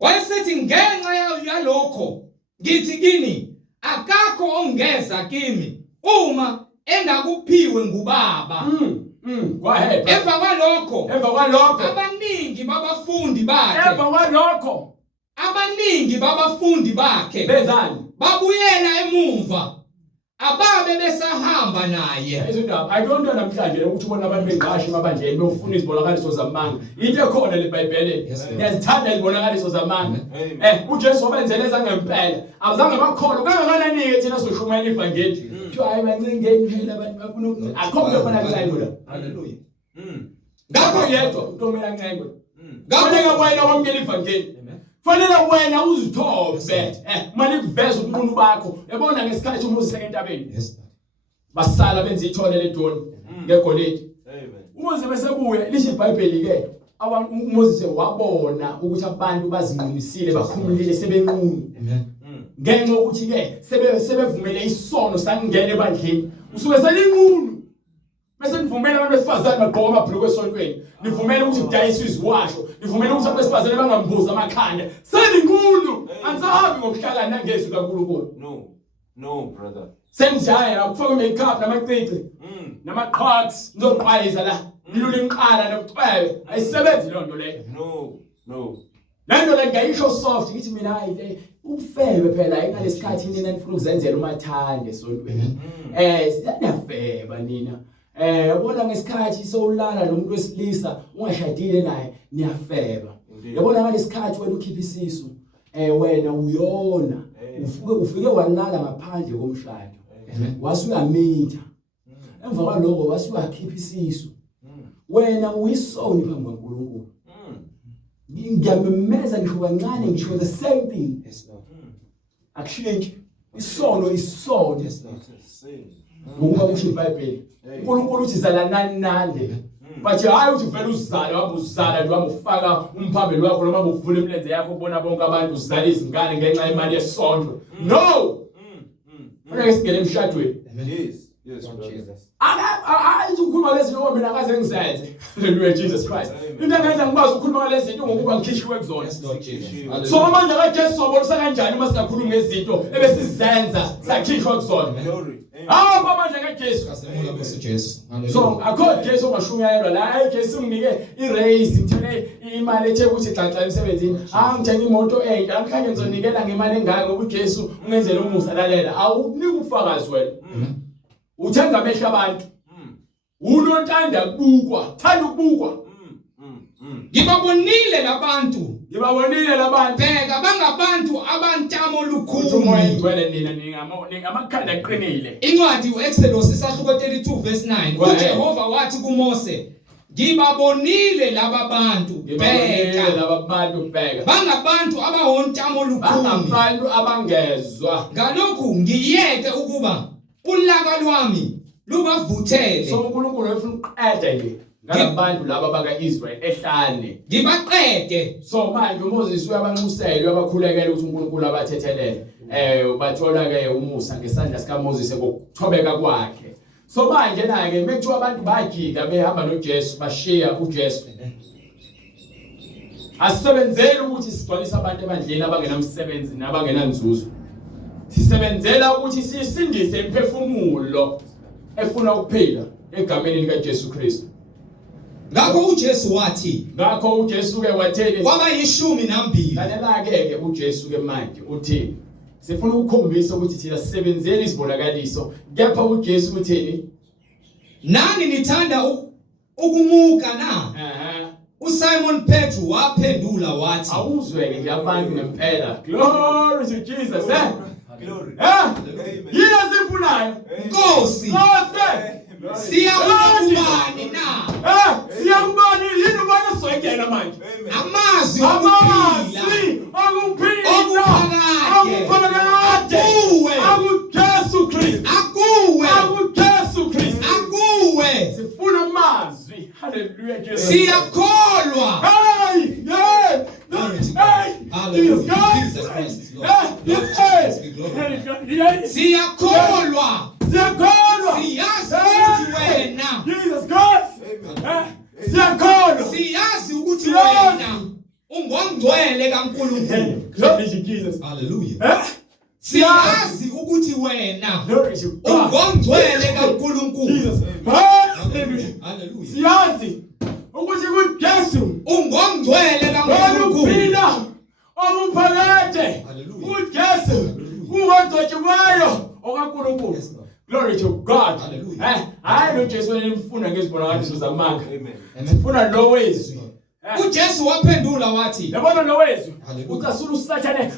wayesethi ngenxa yalokho ngithi kini akakho ongeza kimi uma engakuphiwe ngubaba kwahead emva kwalokho abaningi babafundi bakhe bezani babuyela emuva ababe besahamba naye izindaba ayidonto namhlanje ukuthi ubona abantu benqashi mabandleni befuna izibonakaliso zamanga into ekhona le iBhayibheli ngiyazithanda izibonakaliso zamanga uJesu wabenzela ezangempela abazange bakholo kangakanani ke thina soshumayela ivangeli kuthiwa hayi bancengeni phela abantu bafuna akho khona kulayini la haleluya ngakho yedwa utomela ncengwe ngakho wena wamkela ivangeli fanele wena uzithobe manje kuveza umuntu bakho yabona ngesikhathi umuzi sekentabeni basala benza ithole ledoni ngegolide umuzi besebuye lisho iBhayibheli ke abantu uMoses wabona ukuthi abantu bazinqumisile bakhumulile sebenqunu ngenxa ukuthi ke sebevumele isono sangena ebandleni usuke selinqunu bese nivumela abantu besifazane bagqoka amabhuluku esontweni nivumela ukuthi kudayiswe iziwasho nivumela ukuthi abantu besifazane bangambuza amakhanda selinqunu ansahabi ngokuhlakana nangezwi kaNkulunkulu no brother senjaya ukufaka makeup namacici namaqhaqs ngizoqhwayiza la ngilule inqala nokucwebe ayisebenzi lonto leyo no lento le ngayisho soft ngithi mina hayi le ubufebe phela ingalesikhathi nina nifuna ukuzenzela umathande esontweni siyafeba nina yabona ngesikhathi sowulala nomuntu wesilisa ungashadile naye niyafeba yabona ngalesikhathi wena ukhipha isisu wena uyona ufike walala ngaphandle komshado wasuyamitha emva kwaloko wasuyakhipha isisu wena uyisoni phambi kwaNkulunkulu ngiyamemeza ngisho kancane ngisho the same thing akushintshi isono ngoba kusho iBhayibheli uNkulunkulu uthi zalanani nande bathi hayi uthi vele uzala wabuzala nje wamufaka umphambili wakho noma uvula imilenze yakho ubona bonke abantu uzala izingane ngenxa yemali yesondlo no funeka singene emshadweni yes Jesus ukukhuluma lezi zinto mina akaze ngizenze haleluya Jesus Christ into engenza ngikwazi ukukhuluma lezi zinto ngokuba ngikhishiwe kuzona so manje kaJesu sobonisa kanjani uma singakhuluma ngezinto ebesizenza sakhishwa kuzona apha manje kaJesu kasemoya kuSejesu so akho Jesu ongashunyayelwa la Jesu nginike iraise ngithole imali ethe ukuthi xaxa emsebenzini ngithenga imoto entsha angikhanye ngizonikela ngemali engaka ngoba uJesu ungenzela umusa lalela awunika ubufakazi wena uthenga amehla abantu unontanda kubukwa thanda ukubukwa ngibabonile labantu bheka bangabantu abantamo umoya lukhulu engcwele nina ningamakhanda aqinile incwadi uExodus isahluko 32 verse 9 uJehova wathi kuMose ngibabonile laba bantu bheka bangabantu abahontamo lukhulu bangabantu abangezwa ngalokhu ngiyeke ukuba ulaka lwami lubavuthele so uNkulunkulu ufuna ukuqeda nje ngalabantu laba bakaIsrael ehlane ngibaqede so manje uMoses uyabanxusela uyabakhulekela ukuthi uNkulunkulu abathethelele bathola ke umusa ngesandla sikaMoses ngokuthobeka kwakhe so manje na ke mekuthiwa abantu bajika behamba noJesu bashiya uJesu asebenzele ukuthi sigcwalise abantu ebandleni abangenamsebenzi nabangenanzuzo sisebenzela ukuthi sisindise imphefumulo efuna ukuphila egameni likaJesu Kristu ngakho uJesu ke wathini kwaba 12 lalela ke uJesu ke manje uthini sifuna ukukhombisa ukuthi thina sisebenzele izibonakaliso kepha uJesu uthini nani nithanda ukumuka na uSimon Petru waphendula wathi awuzweke nje abantu ngempela glory to Jesus Glory. yini sifunayo Nkosi siyakubani na siyakubani yini ubona soyekela manje amazwi akuphakade akuJesu Kristu akuwe sifuna amazwi haleluya Jesu siyakholwa siyakholwa siyazi ukuthi wena ungongcwele kaNkulunkulu haleluya siyazi ukuthi wena ungongcwele kaNkulunkulu haleluya siyazi ukuthi kuJesu ungongcwele kaNkulunkulu omuphakade uJesu ungogcotshiweyo okaNkulunkulu glory to God hayi lo Jesu enimfuna ngezibonakaliso zamanga sifuna lo wezwi uJesu waphendula wathi yabona lo wezwi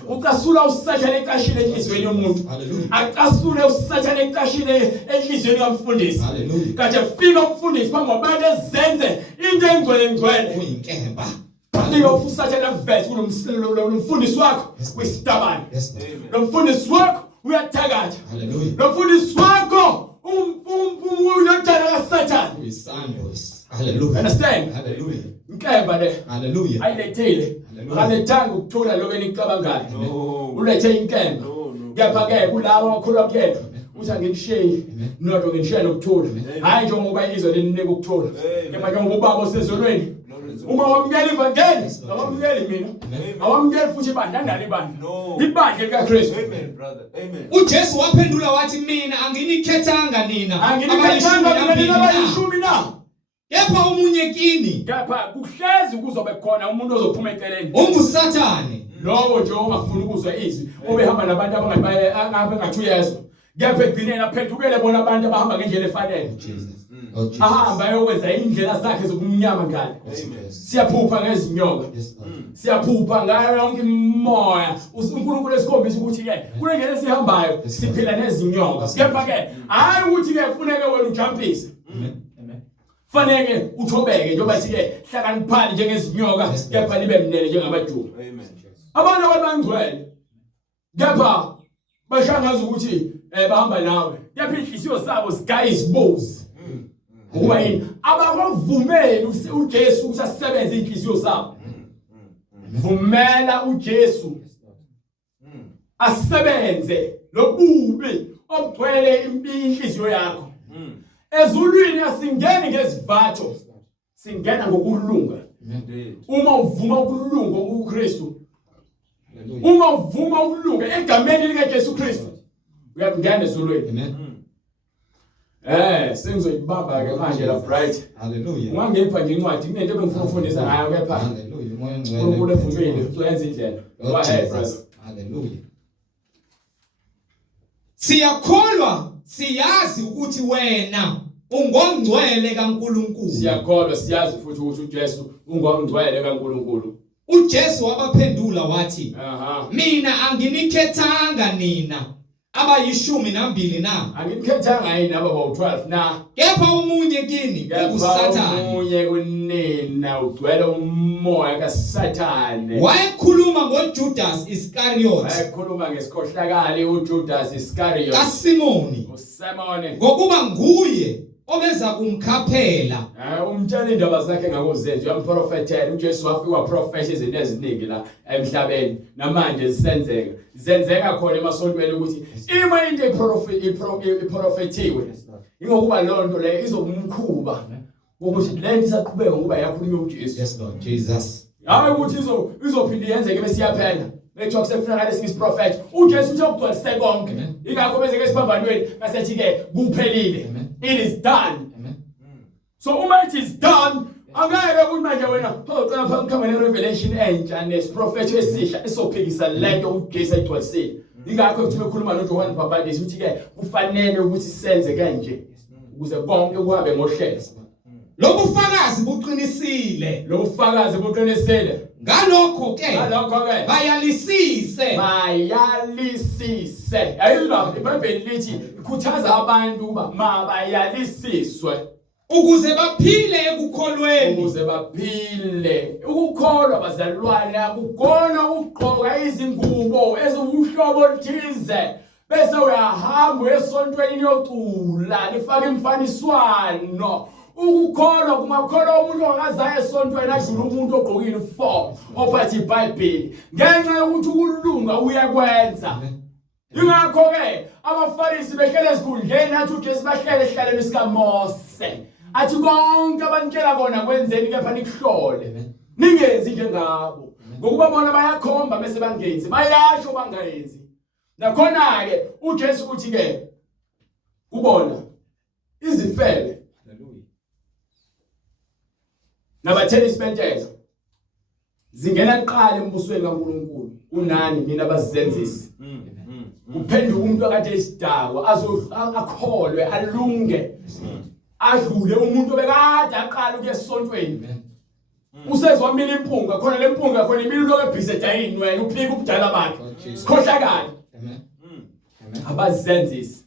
ucasula usathane eqashile enhlizweni yomuntu aqasule usathane eqashile enhlizweni kaMfundisi kanje fika umfundisi phambi kwabantu ezenze into engcwele kuyinkemba fika usathane aveze kulo mfundisi wakho kwistabane lo mfundisi wakho uyathakatha lo mfundisi wakho uyothanda kaSathane isandos hallelujah understand hallelujah nkemba le hallelujah ayilethile alethanga ukuthula lokho enikucabangayo ulethe inkemba kepha ke kulabo abakhulwa kuyena uthi anginishiye nodwa nginishiye nokuthula hayi njengoba izwe leninika ukuthula kepha njengoba ubaba osezonweni uma wamukela ivangeli awamukeli mina awamukeli futhi ibandla ndali ibandla likaKristu Amen, brother. Amen. uJesu waphendula wathi mina anginikhethanga nina abayishumi na kepha omunye kini kepha kuhlezi kuzobe khona umuntu ozophuma eceleni unguSathane lowo nje ongafuni ukuzwa izwi obehamba nabantu abangathi uyezwa kepha egcineni aphendukele bona abantu abahamba ngendlela efanele ahamba ayokwenza indlela zakhe zokumnyama ngale siyaphupha ngezinyoka siyaphupha ngayo yonke imoya uNkulunkulu esikhombisa ukuthi ke kule ndlela esihambayo siphila nezinyoka kepha ke hayi ukuthi ke kufuneke wena ujampise fanele uthobeke njengoba sithi hlakaniphani njengezinyoka kepha libe mnene njengamadumo abantu abangcwele kepha bashangaza ukuthi bahamba nawe kepha inhliziyo zabo zigaya izibozi ukuba yini abakuvumeli uJesu ukuthi asebenze inhliziyo zabo vumela uJesu asebenze lobubi obugcwele inhliziyo yakho ezulwini asingeni ngezivatho singena ngokulunga uma uvuma ukulunga kuKristu uma uvuma ukulunga egameni likaJesu Kristu uyangena ezulwini sengizoyibamba ke manje la bright haleluya ungangepha nje incwadi kunento ebengifuna ukufundisa ngayo kepha haleluya moya ngcwele uNkulunkulu evumile uyenza indlela go ahead brother haleluya siyakholwa siyazi ukuthi wena ungongcwele kaNkulunkulu siyakholwa siyazi futhi ukuthi uJesu ungongcwele kaNkulunkulu uJesu wabaphendula wathi mina anginikhethanga nina abayishumi nambili na anginikhethanga yini aba bawu12 na kepha omunye kini unguSathane omunye kunina ugcwele umoya kaSathane wayekhuluma ngoJudas Iscariot wayekhuluma ngesikhohlakali uJudas Iscariot kaSimoni uSimoni ngokuba nguye obeza kumkhaphela umtshela indaba zakhe ngakuzenza uyamprofethela uJesu wafika waprofesha izinto eziningi la emhlabeni namanje zenzeka khona emasontweni ukuthi ima into iprofetiwe ingokuba lonto le izokumkhuba ukuthi lento isaqhubeka ngoba yakhulunywa uJesu yes Lord Jesus hayi ukuthi izophinda yenzeke bese iyaphela bethiwa kusefunakala singisiprofeti uJesu uthi ukugcwalise konke ingakho bezeke esiphambanweni basethi ke kuphelile it is done so uma it is done angeke ukuthi manje wena uzocela phambi kama nerevelation entsha nesprofeti esisha esophikisa lento uJesu ayigcwalisile Ingakho kuthi bekhuluma noJohn Babadisi uthi ke kufanele ukuthi senze kanje ukuze konke kuhambe ngohlelo. Lobufakazi buqinisile. Lobufakazi buqinisile. Ngalokho ke bayalisise. Ayizwa iBhayibheli lithi ikhuthaza abantu ukuba mabayalisiswe ukuze baphile ekukholweni. Ukuze baphile. Ukukholwa bazalwane akukona ukugqoka izingubo eziwuhlobo oluthize bese uyahamba esontweni yocula lifaka imfaniswano. Ukukholwa kungakholwa umuntu ongazayo esontweni adlula umuntu ogqokile uniform ophathe iBhayibheli ngenxa yokuthi ukulunga uyakwenza. Ingakho ke abafarisi behlele esikhundleni athi uJesu bahlele esihlalweni sikaMose athi konke abanikela kona kwenzeni kepha nikuhlole ningenzi njengabo ngokuba bona bayakhomba bese bangenzi bayasho bangayenzi. Nakhona ke uJesu uthi ke kubona izifebe nabathela isibentela zingena kuqala embusweni kaNkulunkulu kunani mina bazenzisi. Kuphenduka umuntu akade isidakwa akholwe alunge adlule umuntu bekade aqala ukuya esontweni. Usezwamile impunga khona le mpunga khona imilo ebhisedayini wena uphika ubudala bakhe sikhohlakala. Abazenzisi.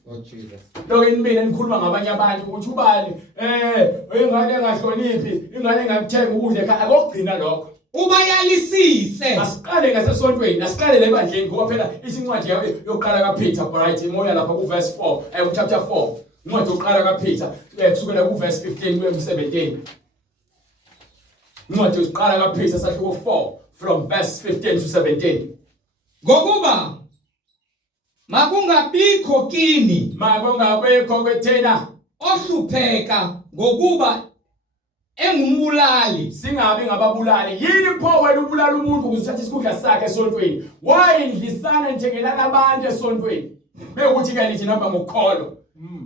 Lokho mina nikhuluma ngabanye abantu ukuthi ubani ingane engahloniphi ingane engakuthenga ukudla ekhaya akugcina lokho. Ubayalisise. Asiqale ngasesontweni asiqale lebandleni ngoba phela isincwadi yokuqala kaPeter right imoya lapha kuverse 4 chapter 4 incwadi yokuqala kaPeter kusukela kuverse 15 kuya ku17. Incwadi yokuqala kaPeter sahluko 4 from verse 15 to 17. Ngokuba makungabikho kini makungabikho kwethena ohlupheka ngokuba engumbulali singabi ngababulali. Yini pho wena ubulala umuntu ukuzithatha isikhundla sakhe esontweni? Wayindlisana nithengelana abantu esontweni bekuthi ke lithi namba ngokukholo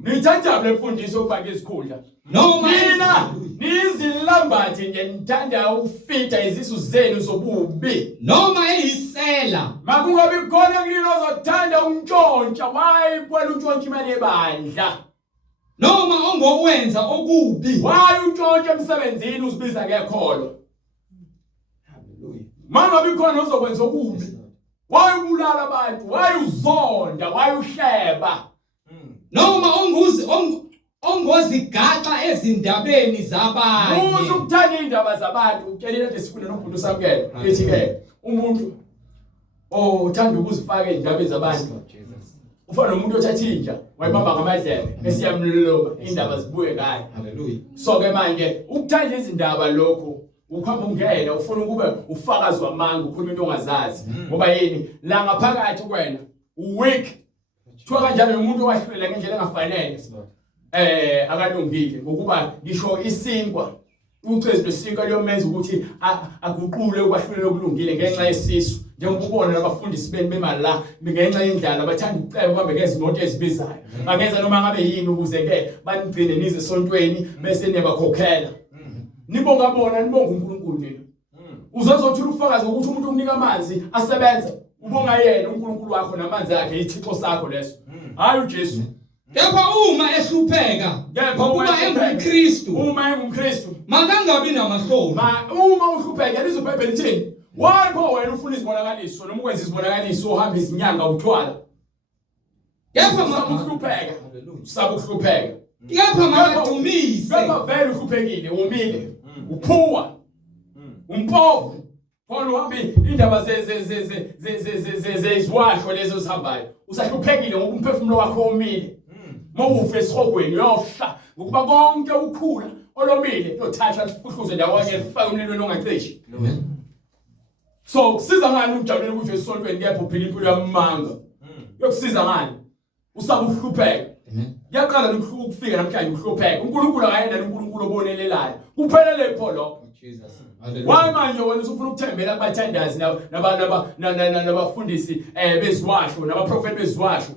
nithatha lemfundiso ukuba ngesikhundla noma mina nizilambathi nje nithanda ukufita izisu zenu zobubi noma eyisela makungabi khona kulino ozothanda umntshontsha wayibona umntshontsha imali ebandla noma ongokwenza okubi waye untshontsha emsebenzini usibiza ngekholo. Haleluya. Mangabe khona uzokwenza okubi waye ubulala abantu waye uzonda waye uhleba noma ongozigaxa ezindabeni zabanye. Uthi ukuthanda indaba zabantu utshelile nje sifuna nobhuti samkela ethi ke umuntu uthanda ukuzifaka endabeni zabantu ufana nomuntu othatha inja wayibamba ngamadlebe esiyamloba indaba zibuye ngayo. Haleluya. So ke manje ukuthanda izindaba lokho ukhamba ungena ufuna ukube ufakazi wamanga ukhuluma into ongazazi ngoba yini la ngaphakathi kwena uweak thiwa kanjalo umuntu owahlulela ngendlela engafanele akalungile ngokuba ngisho isinkwa ucezi lesinkwa liyomenza ukuthi aguqule ukwahlulela okulungile ngenxa yesisu njengoba ubona nabafundisi bemala ngenxa yendlala bathanda ukuceba bambe ngezimoto ezibizayo bangenza noma ngabe yini ukuze ke banigcine nize esontweni bese niyabakhokhela. Nibonga bona nibonga uNkulunkulu nina uzozothola ubufakazi ukuthi umuntu ukunika amanzi asebenza ubonga yena uNkulunkulu wakho namanzi akhe ithixo sakho leso hayi uJesu. Kepha uma ehlupheka kuba engumKristu uma engumKristu makangabi namahloni. Uma uhlupheka lizo iBhayibheli lithini? Wapho wena ufuna izibonakaliso noma ukwenza izibonakaliso uhamba izinyanga uthwala. Kepha ukuhlupheka sabuhlupheka kepha makadumise kepha vele uhluphekile womile uphuwa umpofu khona uhambi indaba zezizwasho lezo zihambayo usahluphekile ngoba umphefumulo wakho womile mawufe esihogweni uyosha ngokuba konke ukhula olomile yothatha lifuhluze ndawonye lifaka umlilweni ongacishi. So kusiza ngani ukujabulela ukuthi esontweni kepha uphila impilo yamanga yokusiza ngani usabuhlupheka. Yaqala ukufika namhlanje uhlupheka uNkulunkulu akayena uNkulunkulu obonelelayo kuphelele pho lokho. Why manje wena usufuna ukuthembela kubathandazi nabafundisi beziwasho nabaprofeti beziwasho?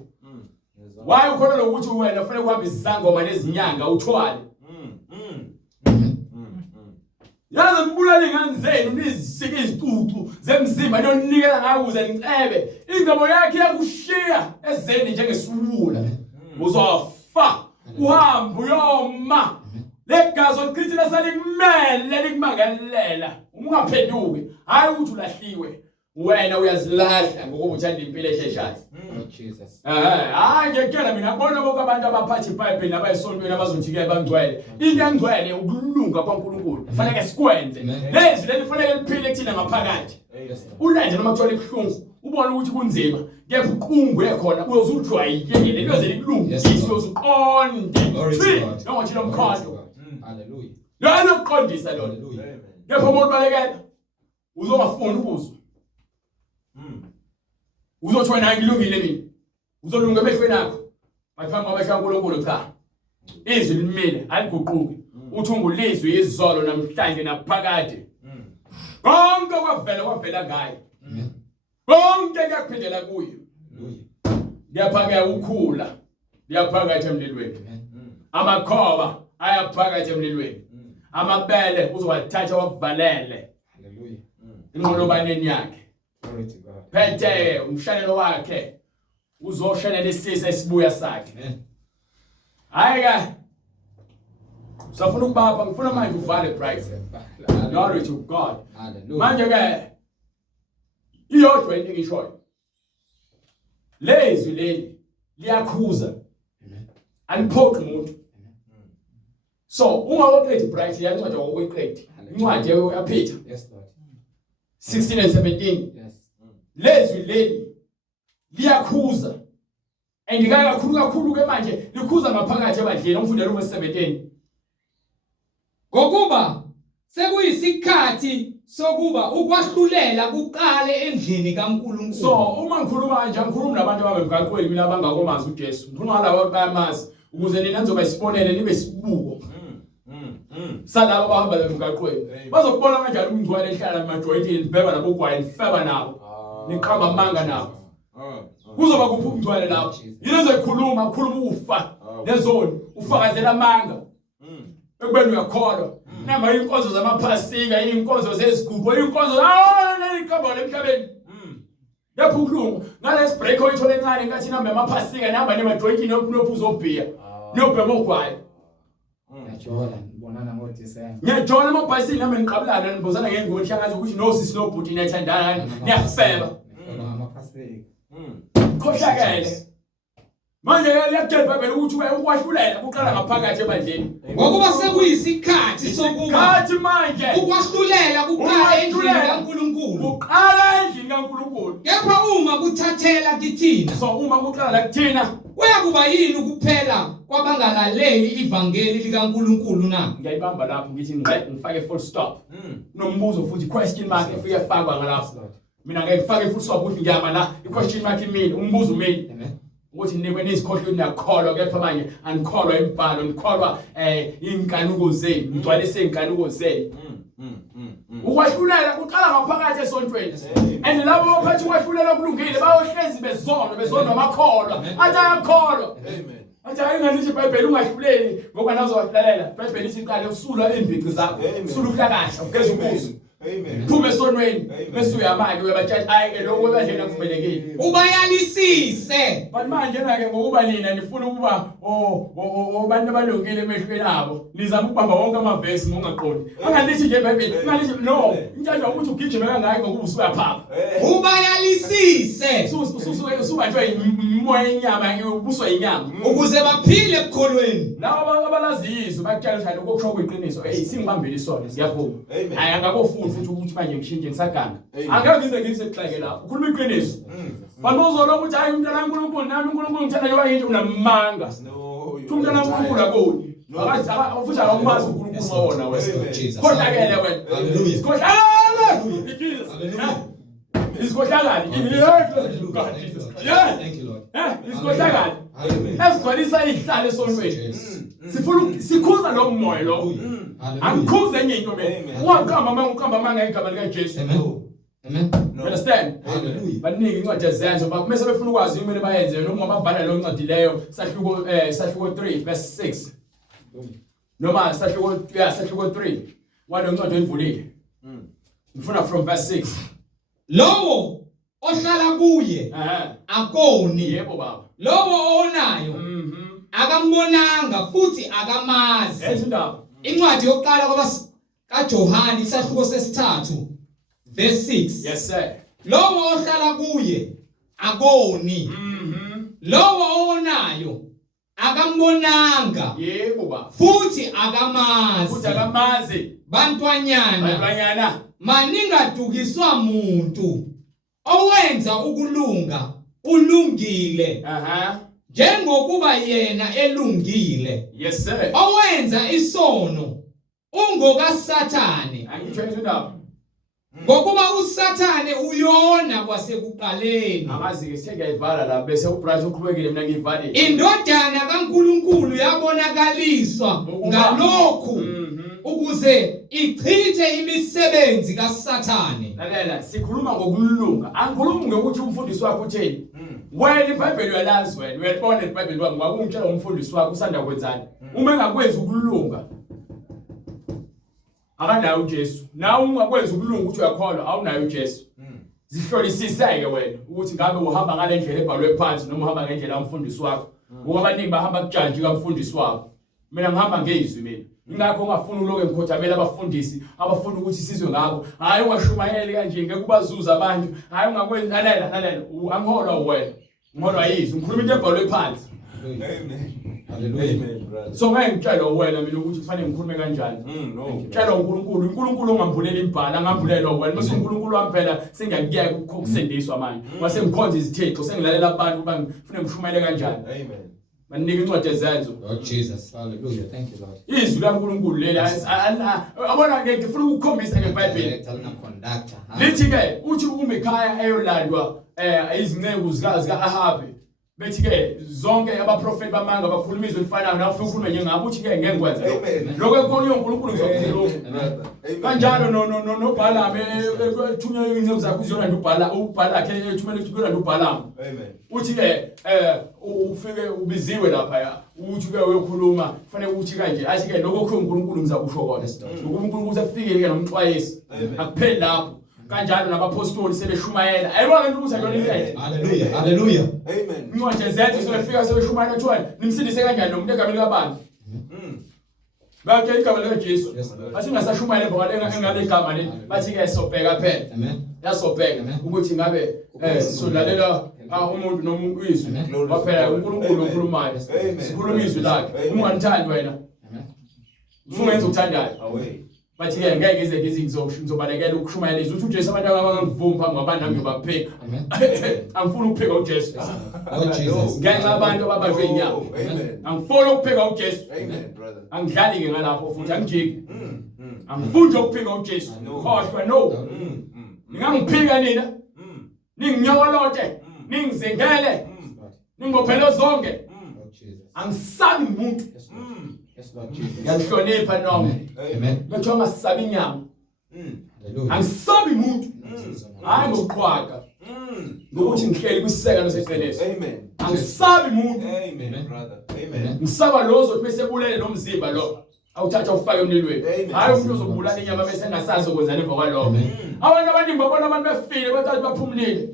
Why ukholwa ukuthi wena ufuna ukuhamba izangoma nezinyanga uthwale? Yazi mbulale ingane zenu nizisike izicucu zemzimba nonikela ngakuze nicebe. Ingcebo yakhe yakushiya ezeni njengesubula. Uzofa. Uhambo uyoma. Legazi olichithe lesalikumele likumangalela. Ungaphenduki. Hayi ukuthi ulahliwe. Wena uyazilahla ngokuba uthanda impilo esheshayo. Jesus. Hayi ngekela mina ngibona bonke abantu abaphathi iBhayibheli nabayisontweni abazojikela bangcwele. Into engcwele ukulunga kwaNkulunkulu. Kufanele sikwenze. Lezi leli kufanele liphile kuthina ngaphakathi. Ulanje noma kuthola ibuhlungu ubone ukuthi kunzima. Kepha uqungu ekhona uyozujwayekele liyoze likulungise uyozuqonde. Nongothi nomkhondo. Hallelujah. Lo noqondisa lona. Kepha umuntu balekela uzongafuni ukuzwa. Uzothi wena ngilungile mina. Uzolunga emehlweni akho. Baphambi kwabasha kaNkulunkulu cha. Izwi limile aliguquki. Uthi ungulizwi izolo namhlanje naphakade. Konke kwavela ngaye. Konke kuyaphindela kuye. Liyaphaka ukhula. Liyaphakathi emlilweni. Amakhoba ayaphakathi emlilweni. Amabele uzowathatha wakuvalele. Hallelujah. Inqolobaneni yakhe. Glory to God. Phethe umshanelo wakhe uzoshanela isisa esibuya sakhe. Hayi ka safuna ukubapha ngifuna manje uvale price. Glory to God. Hallelujah. Manje ke iyodwa into ngishoyo. Lezwi leli liyakhuza. Aliphoqi umuntu. So ungawoqedi price yancwadi okweqedi. Incwadi yaPeter. Yes, Lord. 16 and 17. Yes. Lezwi leli liyakhuza. And kakhulu ke manje likhuza ngaphakathi ebadleni umfundela uverse 17. Ngokuba sekuyisikhathi sokuba ukwahlulela kuqale endlini kaNkulunkulu. So uma ngikhuluma kanje ngikhuluma nabantu ababemgaqweni mina abangakomazi uJesu. Ngikhuluma nalabo bayamazi ukuze nina nizoba isibonele nibe isibuko. Salabo abahamba emgaqweni. Bazokubona kanjani umngcwele ehlala emajoyintini libheba nabo ugwayi nifeba nabo. Niqhamba amanga nabo. Kuzoba kuphi umngcwele lapho? Yini ezoyikhuluma ufa nezoni ufakazela amanga. Ekubeni uyakholwa. Namba inkonzo zamaphasika, inkonzo zezigubo, inkonzo nelikabole emhlabeni. Yapha ukulunga. Ngalesi break oyithola encane ngathi namba amaphasika namba nemajoyintini nophuzo obhiya. Niyobhema ugwayi. Ngiyajona ngibonana ngoDisemba. Ngiyajona amabhayisini nami ngiqabulana nibuzana ngengoma nhlangano ukuthi no sisi no bhuti niyathandana niyafeba. Amaphasika. Khohlakele. Manje liyakutshela iBhayibheli ukuthi ukwahlulela kuqala ngaphakathi ebandleni. Ngokuba sekuyisikhathi sokuba manje ukwahlulela kuqala endlini kaNkulunkulu. Kuqala endlini kaNkulunkulu. Kepha uma kuthathela kithina. So uma kuqala kuthina Kuyakuba yini ukuphela kwabangalaleli ivangeli likaNkulunkulu na? Ngiyayibamba lapho ngithi ngifake full stop. Nombuzo futhi question mark efike efakwa ngalapho. Mina ngeke ngifake full stop ukuthi ngiyama la i-question mark imini umbuzo umini. Amen. Ukuthi nibe nizikhohlwe niyakholwa kepha manje anikholwa imibhalo nikholwa inkanuko zenu ngigcwalise inkanuko zenu. Ukwahlulela kuqala ngaphakathi esontweni. And labo abaphethe ukwahlulela kulungile bayohlezi bezona amakholwa. Athi ayakholwa. Amen. Athi ayingalithi iBhayibheli ungahluleli ngoba nazo wahlalela. iBhayibheli ithi iqale usula imbici zakho. Usula uhlakahla ugeza ubuso. Amen. Phume esonweni bese uyamanje uyabatshala ayike lokho ebadlela kumelekile. Ubayalisise. But manje nake ngokuba nina nifuna ukuba abantu abalungile emehlweni abo nizama ukubamba wonke amavesi ngongaqondi. Angalithi nje iBhayibheli, angalithi no, intando ukuthi ugijime kangaka ngokuba usuyaphapha. Ubayalisise. Usubanjwe imoya yenyama ubuswa inyama Ukuze baphile ekukholweni. labo abalazizo bakutshela ukuthi lokho kuyiqiniso singibambile isona siyavuma. Hayi angakofuni futhi ukuthi manje ngishintshe ngisaganga. Angeke ngize kuxake lapho ukhuluma iqiniso. Banozolo ukuthi hayi umntana kaNkulunkulu nami uNkulunkulu ngithanda njengoba yinto unamanga. Umntana kaNkulunkulu akoni. Akathi futhi awumazi uNkulunkulu wona wena. Khohlakele wena. Hallelujah. Hallelujah. Isikhohlakali. Thank you, Lord. Isikhohlakali. Esigcwalisa ihlale esonweni. Sifuna sikhuza lo moya lo. Angikhuze enye into mina. Uqamba manga igama lika Jesu. Amen. You understand? Hallelujah. Baningi incwadi ezenzo bakumese befuna ukwazi kumele bayenze noma bavala lo incwadi leyo sahluko 3 verse 6. Noma sahluko 3 Wadoncwadi olivulile. Ngifuna from verse 6. Lowo ohlala kuye akoni. Yebo baba. Lowo onayo akambonanga futhi akamazi. Ezindaba. Incwadi yokuqala kaJohane isahluko sesithathu verse 6. Yes sir. Lowo ohlala kuye akoni. Lowo onayo akambonanga. Yebo baba. Futhi akamazi. Futhi akamazi. Bantwanyana maningadukiswa muntu owenza ukulunga ulungile njengokuba yena elungile. Yes sir. Owenza isono ungokaSathane. Angitsho izindaba. Ngokuba uSathane uyona kwasekuqaleni. Amazi ke sengiyayivala la bese uBrother uqhubekile mina ngiyivalile. Indodana kaNkulunkulu yabonakaliswa ngalokhu ukuze ichithe imisebenzi kaSathane. Lalela sikhuluma ngokulunga. Angikhulumi ngokuthi umfundisi wakho utheni. Wena iBhayibheli uyalazi wena. Uyalibona iBhayibheli wami ngakungitshela umfundisi wakho usanda kwenzani. Uma engakwenzi ukulunga akanayo uJesu. Nawe ungakwenza ukulunga ukuthi uyakholwa awunayo uJesu. Zihlolisiseke wena ukuthi ngabe uhamba ngale ndlela ebhalwe phansi noma uhamba ngendlela yomfundisi wakho. Ngoba abaningi bahamba kujantshi kamfundisi wakho. Mina ngihamba ngezwi mina. Ingakho ngafuna uloke ngikhothamela abafundisi abafuna ukuthi sizwe ngabo. Hayi ungashumayeli kanje ngeke kubazuza abantu. Hayi ungakwenza lalela angikholwa wena. Ngikholwa yizwi. Ngikhuluma into ebhalwe phansi. Amen. Hallelujah. Amen, brother. So ngeke ngitshele wena mina ukuthi kufanele ngikhulume kanjani. Ngitshela uNkulunkulu ongambulela imbhala angambulelwa wena. Mase uNkulunkulu wami phela sengiyakuyeka ukusendiswa manje. Mase ngikhonza izithixo sengilalela abantu ukuba ngifune ngishumayele kanjani. Amen. Manike incwadi ezenzo. Lord Jesus. Hallelujah. Thank you, Lord. Izwi laNkulunkulu lela abona ke ngifuna ukukhombisa ngeBhayibheli. Lithi ke uthi uma ekhaya eyolandwa izinceku zika Ahabe. Bethi ke zonke abaprofeti bamanga bakhuluma izwi elifanayo nawe ufike ukhulume njengabo uthi ke ngeke ngikwenze lokho. Lokho ekona uNkulunkulu ngizokukhuluma. Kanjalo noBhalamu ethunywa inceku zakhe uziyolanda uBhala ke ethumela ukuyolanda uBhalamu. Amen. Uthi ke ufike ubiziwe lapha uthi ke uyokhuluma kufanele uthi kanje athi ke lokho uNkulunkulu ngizakusho kona. Ngoba uNkulunkulu usefikile ke nomxwayisi akupheli lapho. Kanjalo nabapostoli sebeshumayela ayibona into ukuthi ayona into. Hallelujah. Hallelujah. Amen. Incwadi zethu sebefika sebeshumayela kuthiwa nimsindise kanjani nomuntu egameni labantu. Bakhe igama likaJesu. Bathi ngasashumayela emva engale igama leli bathi ke sobheka phela. Amen. Yasobheka ukuthi ngabe solalela umuntu noma uyizwi waphela uNkulunkulu okhulumayo. Sikhuluma izwi lakhe. Uma unganithandi wena usungenza ukuthandayo. Away. Bathi ke ngeke ize ngizobalekela ukushumayela izwi. Uthi uJesu abantu abangangivumi phambi kwabantu nami ngibapheka. Angifuni ukupheka uJesu. Lord Jesus. Ngenxa abantu ababanjwe inyama. Amen. Angifuni ukupheka uJesu. Amen, brother. Angidlali ke ngalapho futhi angijiki. Angifuni ukupheka uJesu. Khohlwa no. Ningangiphika nina. Ninginyokolote. Ningizengele. Ningibophele zonke. Lord Jesus. Angisabi umuntu. Yes, Lord Jesus. Ngiyahlonipha noma. Amen. Bethu angasabi inyama. Hallelujah. Angisabi umuntu. Hayi ngokuqhwaga. Ngokuthi ngihleli kwisekelo seqiniso. Amen. Angisabi umuntu. Amen, brother. Amen. Ngisaba lozo ukuthi bese bulele nomzimba lo. Awuthatha ufake emlilweni. Amen. Hayi umuntu ozobulala inyama bese engasazi ukwenzani emva kwalokho. Abantu abaningi babona abantu befile bathi baphumulile.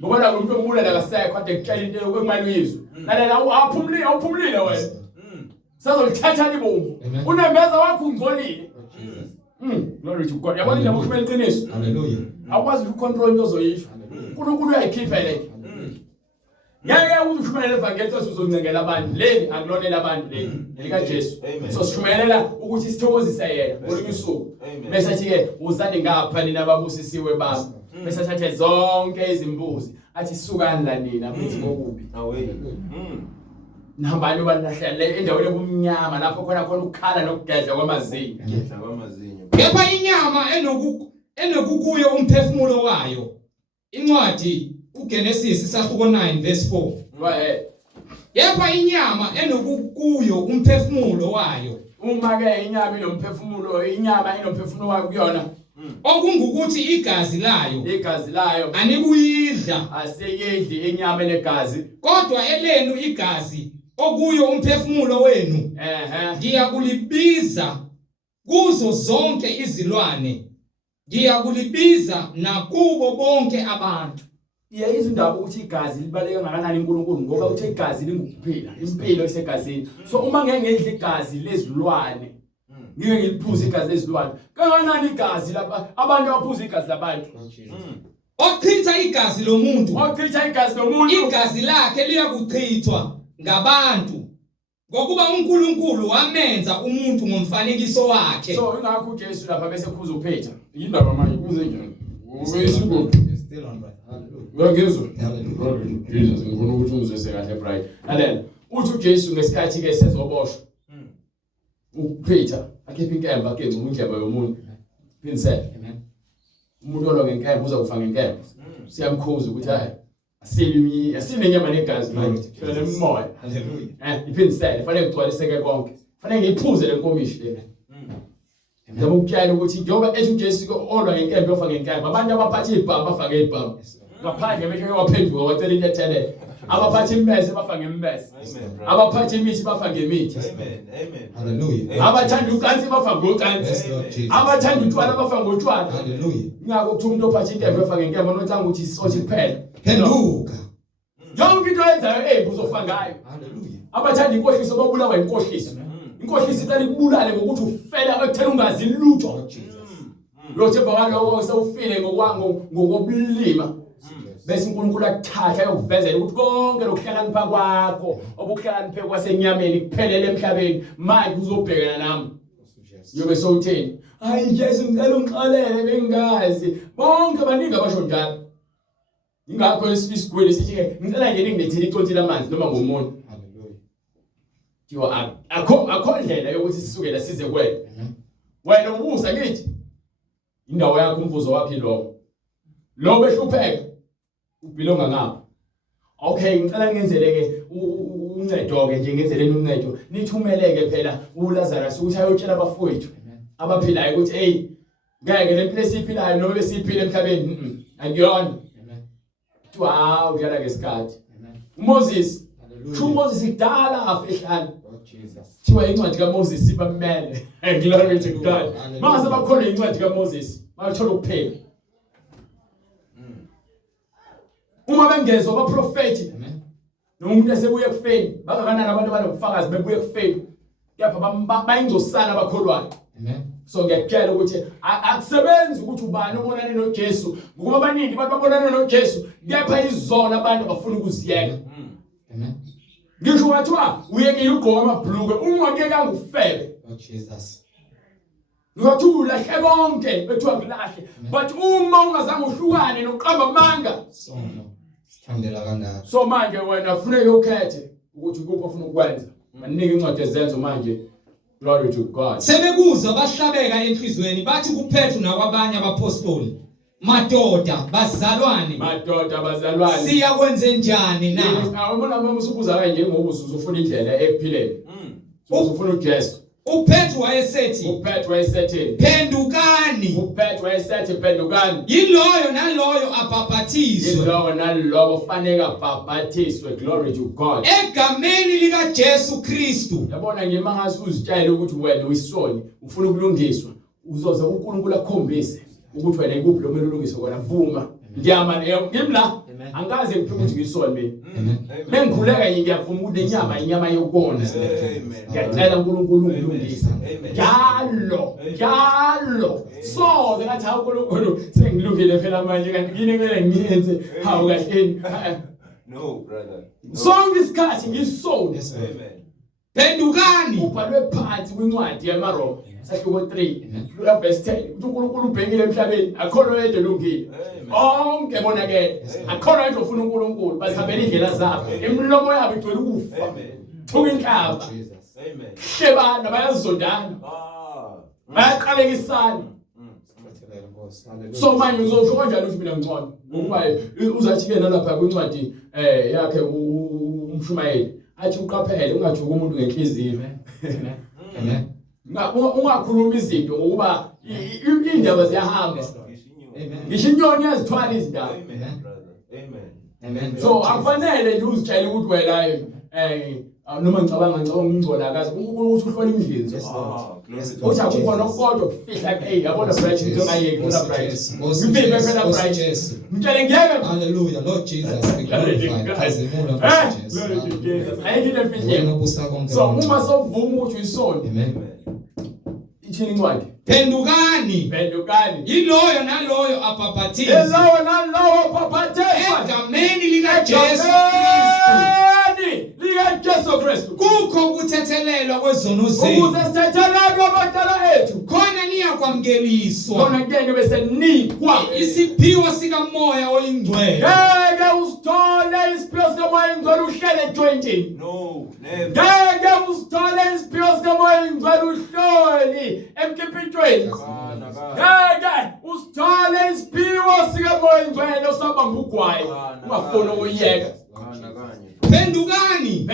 Ngoba la umuntu omulala akasekho ade kutshela into ekumali uyizwe. Lalela awuphumulile wena. Sazolithatha libomvu. Unembeza wakho ungcolile. Glory to God. Yabona indaba ukhumela iqiniso. Hallelujah. Akwazi ukucontrol into ozoyisho. uNkulunkulu uyayikhipha le. Ngeke ukushumayela evangeli uzongcengela abantu leli akulonela abantu leli elika Jesu. So sishumayela ukuthi sithokozise yena ngolinye usuku. Bese athi ke uzani ngapha nina ababusisiwe baba. Bese athathe zonke izimbuzi athi sukani la nina abithi ngokubi. Away. Nabantu balahlele endaweni kumnyama lapho khona ukukhala nokugedla kwamazinyo. Ngedla kwamazinyo. Kepha inyama enokukuyo umphefumulo wayo. Incwadi uGenesis isahluko 9 verse 4. Kepha inyama enokukuyo umphefumulo wayo. Uma ke inyama inomphefumulo wayo kuyona. Okungukuthi igazi layo anikuyidla aseyedli inyama legazi kodwa elenu igazi okuyo umphefumulo wenu ngiyakulibiza kuzo zonke izilwane ngiyakulibiza nakubo bonke abantu. Iyayizwa indaba ukuthi igazi libaleka ngakanani uNkulunkulu ngoba uthi igazi lingukuphila, impilo isegazini. So uma ngeke ngidle igazi lezilwane, ngeke ngiliphuze igazi lezilwane. Kanganani igazi lapha abantu abaphuza igazi labantu? Ochitha igazi lomuntu, Ochitha igazi lomuntu, igazi lakhe liyakuchithwa ngabantu. Ngokuba uNkulunkulu wamenza umuntu ngomfanekiso wakhe. So ingakho uJesu lapha bese khuza uPeter. Yindaba manje kuze njani? Wesibongo. Still on, right? Hallelujah. Uyangizwa? Hallelujah. Jesus ngifuna ukuthi ungizwise kahle bright. Lalela, uthi uJesu ngesikhathi ke sezoboshwa. uPeter akhipha inkemba akenza indlebe yomuntu. Pinsel. Amen. Umuntu olwa ngenkemba uza kufa ngenkemba. Siyamkhuza ukuthi hayi asile inyama negazi manje. Phela nemoya. Hallelujah. Ipinsel fanele kugcwaliseke konke. Fanele ngiyiphuze lenkomishi le. Ngoba ukuyala ukuthi njengoba ethi uJesu olwa ngenkemba yofa ngenkemba abantu abaphatha ibhamba bafake ibhamba. Ngaphandle bese waphenduka wacela into ethelele. Abaphatha imbese bafake imbese. Abaphatha imithi bafake imithi. Amen. Hallelujah. Abathanda ucansi bafake ucansi. Abathanda utshwala bafake utshwala. Hallelujah. Ngakho kuthi umuntu ophatha inkemba yofa ngenkemba nothanga ukuthi sothi kuphela. Phenduka. Yonke into eyenzayo uzofa ngayo. Hallelujah. Abathanda inkohliso babulawa inkohliso. Inkohliso icela ikubulale ngokuthi ufela ekuthela ungazi lutho. Lothe bakalo sewufile ngokobulima. Bese uNkulunkulu akuthatha ayokuvezela ukuthi konke lokuhlakanipha kwakho obuhlakaniphe kwasenyameni kuphelele emhlabeni manje uzobhekana nami. Yobe sowutheni? Hayi Jesu ngicela ungixolele bengazi. Bonke baningi abasho njalo. Ingakho isigwele sithi ke ngicela nje ningilethele iconti lamanzi noma ngomuntu. Hallelujah. Thiwa akho ndlela yokuthi sisuke la size kwena. Wena ubusa ngithi indawo yakho umvuzo wakhe lo behlupheka ubhilonga ngapha. Okay ngicela ngenzeleke uncedo ke nje ngenzeleni uncedo nithumeleke phela uLazarus ukuthi ayotshela abafowethu abaphilayo ukuthi hey ngeke lempilo esiphilayo noma besiphila emhlabeni angiyona. Thiwa uyala ngesikhathi. uMoses uMoses idala afehlana. Thiwa incwadi kaMoses ibamele. Glory to God. Mase bakhona incwadi kaMoses bayithola ukuphela. Uma bengezwe abaprofeti nomuntu esebuye kufeni bangakanani abantu abanobufakazi bebuye kufeni kepha bayingcosana abakholwayo. So ngiyakutshela ukuthi akusebenzi ukuthi ubani obonane noJesu ngoba abaningi abantu babonana noJesu kepha izona abantu abafuna ukuziyeka. Ngisho wathiwa uyekile ugqoka amabhuluke ungakekanga ufebe. Jesus. Ngathi ulahle konke bethiwa kulahle but uma ungazange uhlukane noqamba amanga Sithandela kangaka. so manje wena kufanele ukhethe ukuthi kuphi ofuna ukwenza. Maningi incwadi ezenzo manje. Glory to God. Sebekuza bahlabeka enhlizweni bathi kuPetru nakwabanye abapostoli. Madoda bazalwane. Siyakwenze njani na? Ubona mama usubuza kanje ngoba uzofuna indlela ephileni. Uzofuna uJesu. uPetru wayesethi phendukani. uPetru wayesethi phendukani. Yiloyo naloyo abhaphathizwe. Yiloyo naloyo fanele abhaphathiswe. Glory to God. Egameni lika Jesu Kristu. Yabona nje mangase uzitshela ukuthi wena uyisoni ufuna ukulungiswa uzoza uNkulunkulu akhombise ukuthi wena ikuphi lo kumele ulungiswe kona vuma. Ngimla angaze ngiphume ukuthi ngisoni mina. Mengikhuleka nje ngiyavuma ukuthi inyama yokubona. Ngiyacela uNkulunkulu ungilungise. Njalo. So ngathi uNkulunkulu sengilungile phela manje kanti yini kumele ngiyenze hawu kahleni. No, brother. Sonke isikhathi ngisoni. Amen. Phendukani. Ubhalwe phansi kwincwadi yaMaroma sahluko 3 verse 10 ukuthi uNkulunkulu ubhekile emhlabeni akholwa yedwa elungile. Onke bonakele akholwa yedwa ufuna uNkulunkulu basihambela indlela zabo imilomo yabo igcwele ukufa. Thuka inhlamba. Amen. Shebana bayazondana. Bayaqalekisana. So manje uzosho kanjani ukuthi mina ngcono ngoba uzathi ke nalapha kwincwadi yakhe umshumayeli athi uqaphele ungajuka umuntu ngenhliziyo. Amen. Ungakhuluma izinto ngokuba indaba ziyahamba. Ngisho inyoni yazithwala izindaba. Amen, brother. Amen. Amen. So akufanele nje uzitshele ukuthi wena noma ngicabanga ngingcola akazi ukuthi uhlola imidlinzo uthi akukho nokodwa ukufihla yabona bright into ngayeki kula bright ngiphe phela bright ngitshele ngiyeke Hallelujah. Lord Jesus, be glorified. Khazimula Nkosi Jesu. ayikho Wena efihla ubusa konke. so uma sokuvuma ukuthi uyisonto Amen. ithini incwadi Phendukani. Iloyo naloyo abhaphathizwe Elawo nalowo phaphathezwa egameni likaJesu Kristu. likaJesu Kristu Kukho ukuthethelelwa kwezono zenu. ukuze sithethelelwe abadala ethu Khona niyakwamukeliswa khona ngeke bese nikwa isiphiwo sikamoya oyingcwele. ngeke usithole isiphiwo sikamoya ingcwele uhlele ejointini No, never. ngeke usithole isiphiwo sikamoya ingcwele uhloli emkhiphithweni ngeke usithole isiphiwo sikamoya ingcwele usabamba ugwayi ungafuni ukuyeka Phendukani.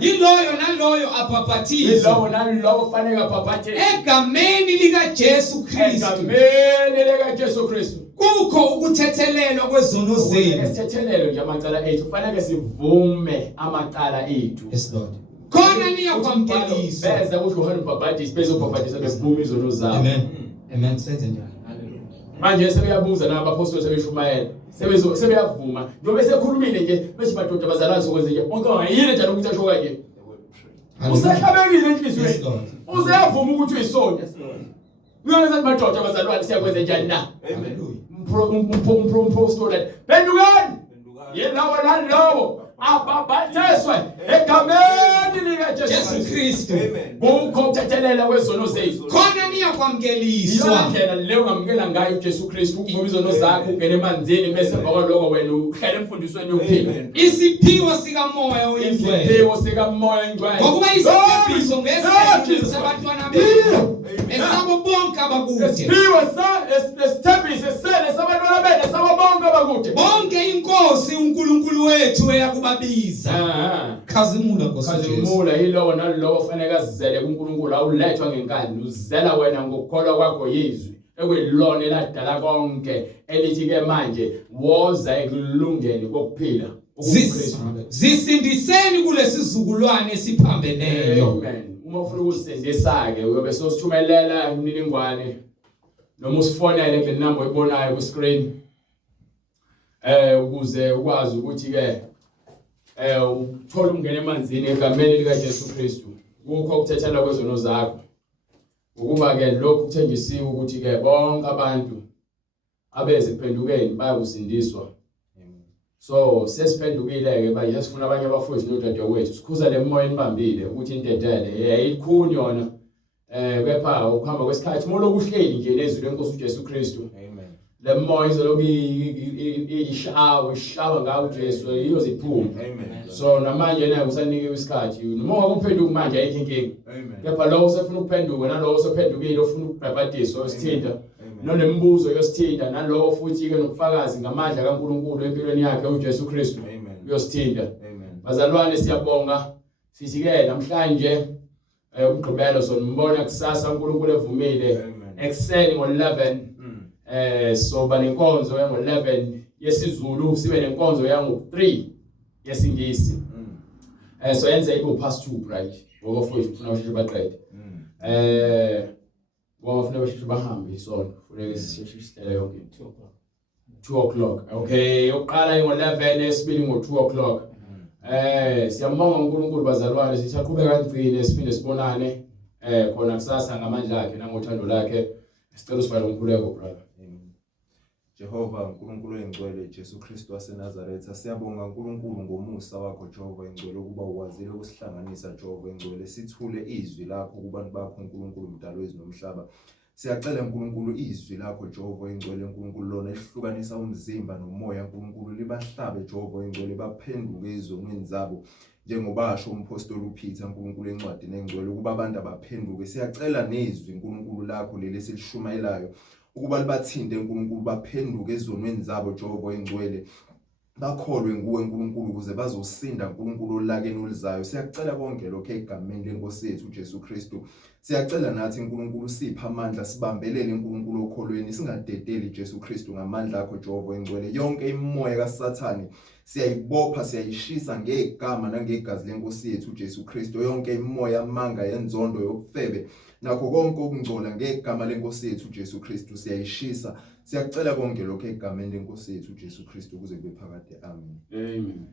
Iloyo naloyo abhaphathizwe ilowo nalowo fanele aphaphathezwe egameni likaJesu Kristu. egameni likaJesu Kristu Kukho ukuthethelelwa kwezono zenu. esithethelelo nje amacala ethu fanele sivume amacala ethu Yes Lord. Khona niyakwamukeliswa. bese ukuthi uhamba ubhabhadisi bese ubhabhadisa bevume izono zabo Amen. Amen. Senze njalo. manje sebeyabuza nabo apostoli sebeshumayela sebeyavuma njengoba sekhulumile nje bethi madoda bazalwane sokwenze nje onke angayile njalo ukuthi asho kanje usehlabekile enhliziyweni Yes Lord. uzeyavuma ukuthi uyisonto ngiyeza madoda bazalwane siyakwenza njani na Hallelujah. umpostoli phendukani yilawo nalowo abhabhathezwe egameni likaJesu Yesu Kristu. Amen. kukho ukuthethelela kwezono zethu Khona niyakwamukeliswa Yona leyo ngamukela ngayo uJesu Kristu ukuvuma izono zakho ungena emanzini bese ngokwaloko wena uhlala emfundisweni yokuphila isiphiwo sikamoya oyingcwele. isiphiwo sikamoya ingcwele Ngokuba isiphiwo ngesenzo sabantwana bethu esabo bonke abakude. isiphiwo esithembiso esele sabantwana bene sabo bonke abakude Bonke inkosi uNkulunkulu wethu eyakubabiza. Khazimula Nkosi Jesu. khazimula yilowo nalowo fanele azizele kuNkulunkulu awulethwa ngenkani uzela wena ngokukholwa kwakho yizwi ekuyilona eladala konke elithi ke manje woza ekulungeni kokuphila ukuKristu. Zisindiseni kulesi sizukulwane esiphambeneyo. Amen. Uma ufuna ukusindisa ke uyobe sosithumelela imininingwane noma usifonele kule number oyibonayo ku screen ukuze ukwazi ukuthi ke uthola ungena emanzini egameni likaJesu Kristu kukho ukuthethela kwezono zakho ukuba ke lokhu kuthenjisiwe ukuthi ke bonke abantu abeze kuphendukeni bayakusindiswa. So sesiphendukile ke manje sifuna abanye abafowethu nodadewethu sikhuza le moya enibambile ukuthi intedele ayikhuni yona kepha ukuhamba kwesikhathi uma lokuhleli nje nezwi lenkosi uJesu Kristu le moya izoloku ishaba ngawo uJesu iyoziphuma. So namanje naye usanike isikhathi noma ungakuphenduka manje ayikho inkinga kepha lo usefuna ukuphenduka nalowo osephendukile ofuna ukubhabhadiswa osithinta nonembuzo yosithinta nalowo futhi ke nobufakazi ngamandla kaNkulunkulu empilweni yakhe uJesu Kristu uyosithinta. Bazalwane siyabonga sithi ke namhlanje umgqibelo sombona kusasa uNkulunkulu evumile ekseni ngo11 soba nenkonzo yango11 yesiZulu sibe nenkonzo yango3 yesingisi so yenze ibe past 2 right ngoba futhi ufuna usheshe baqede ngoba ufuna basheshe bahambe so funeka sisheshe sihlele yonke 2 o'clock okay yokuqala ngo11 esibili ngo2 o'clock siyambonga uNkulunkulu bazalwane sithi aqhubeka kancane siphinde sibonane khona kusasa ngamandla akhe nangothando lakhe sicela usifale umkhuleko brother. Jehova uNkulunkulu engcwele Jesu Kristu waseNazaretha siyabonga uNkulunkulu ngomusa wakho Jehova engcwele ukuba ukwazile ukusihlanganisa Jehova engcwele sithule izwi lakho kubantu bakho uNkulunkulu mdalo wezulu nomhlaba. Siyacela uNkulunkulu izwi lakho Jehova engcwele uNkulunkulu lona ehlukanisa umzimba nomoya uNkulunkulu libahlabe Jehova engcwele baphenduke ezonweni zabo njengobasho umpostoli uPeter uNkulunkulu encwadini engcwele ukuba abantu abaphenduke. Siyacela nezwi uNkulunkulu lakho leli selishumayelayo ukuba libathinde uNkulunkulu baphenduke ezonweni zabo Jehova engcwele bakholwe nguwe uNkulunkulu ukuze bazosinda uNkulunkulu olakeni oluzayo. Siyacela konke lokho egameni lenkosi yethu uJesu Kristu. Siyacela nathi uNkulunkulu sipha amandla sibambelele uNkulunkulu okholweni singadedeli Jesu Kristu ngamandla akho Jehova engcwele. Yonke imimoya kaSathane siyayibopha siyayishisa ngegama nangegazi lenkosi yethu Jesu Kristu. Yonke imimoya amanga yenzondo yokufebe nakho konke okungcola ngegama lenkosi yethu Jesu Kristu siyayishisa. Siyacela konke lokho egameni lenkosi yethu Jesu Kristu kuze kube phakade. Amen. Amen.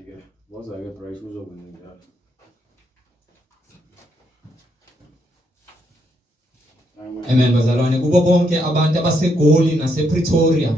Okay. Waza ke price uzokwenza njalo. Amen bazalwane, kubo bonke abantu abaseGoli nasePretoria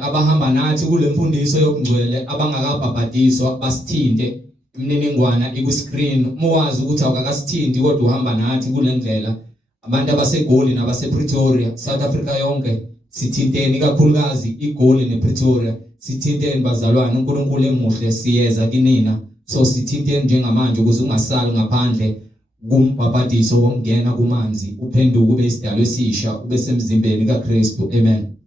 abahamba nathi kule mfundiso yokungcwele abangakabhabhadiswa basithinte imininingwana iku-screen. Muwazi ukuthi awukakasithindi kodwa uhamba nathi kule ndlela. Abantu abaseGoli nabasePretoria, South Africa yonke sithinteni, kakhulukazi iGoli nePretoria. Sithinteni bazalwane, uNkulunkulu emuhle siyeza kinina. So sithinteni njengamanje ukuze ungasali ngaphandle kumbhabhadiso wokungena kumanzi, uphenduke ube isidalwa esisha, ube semzimbeni kaKristu. Amen.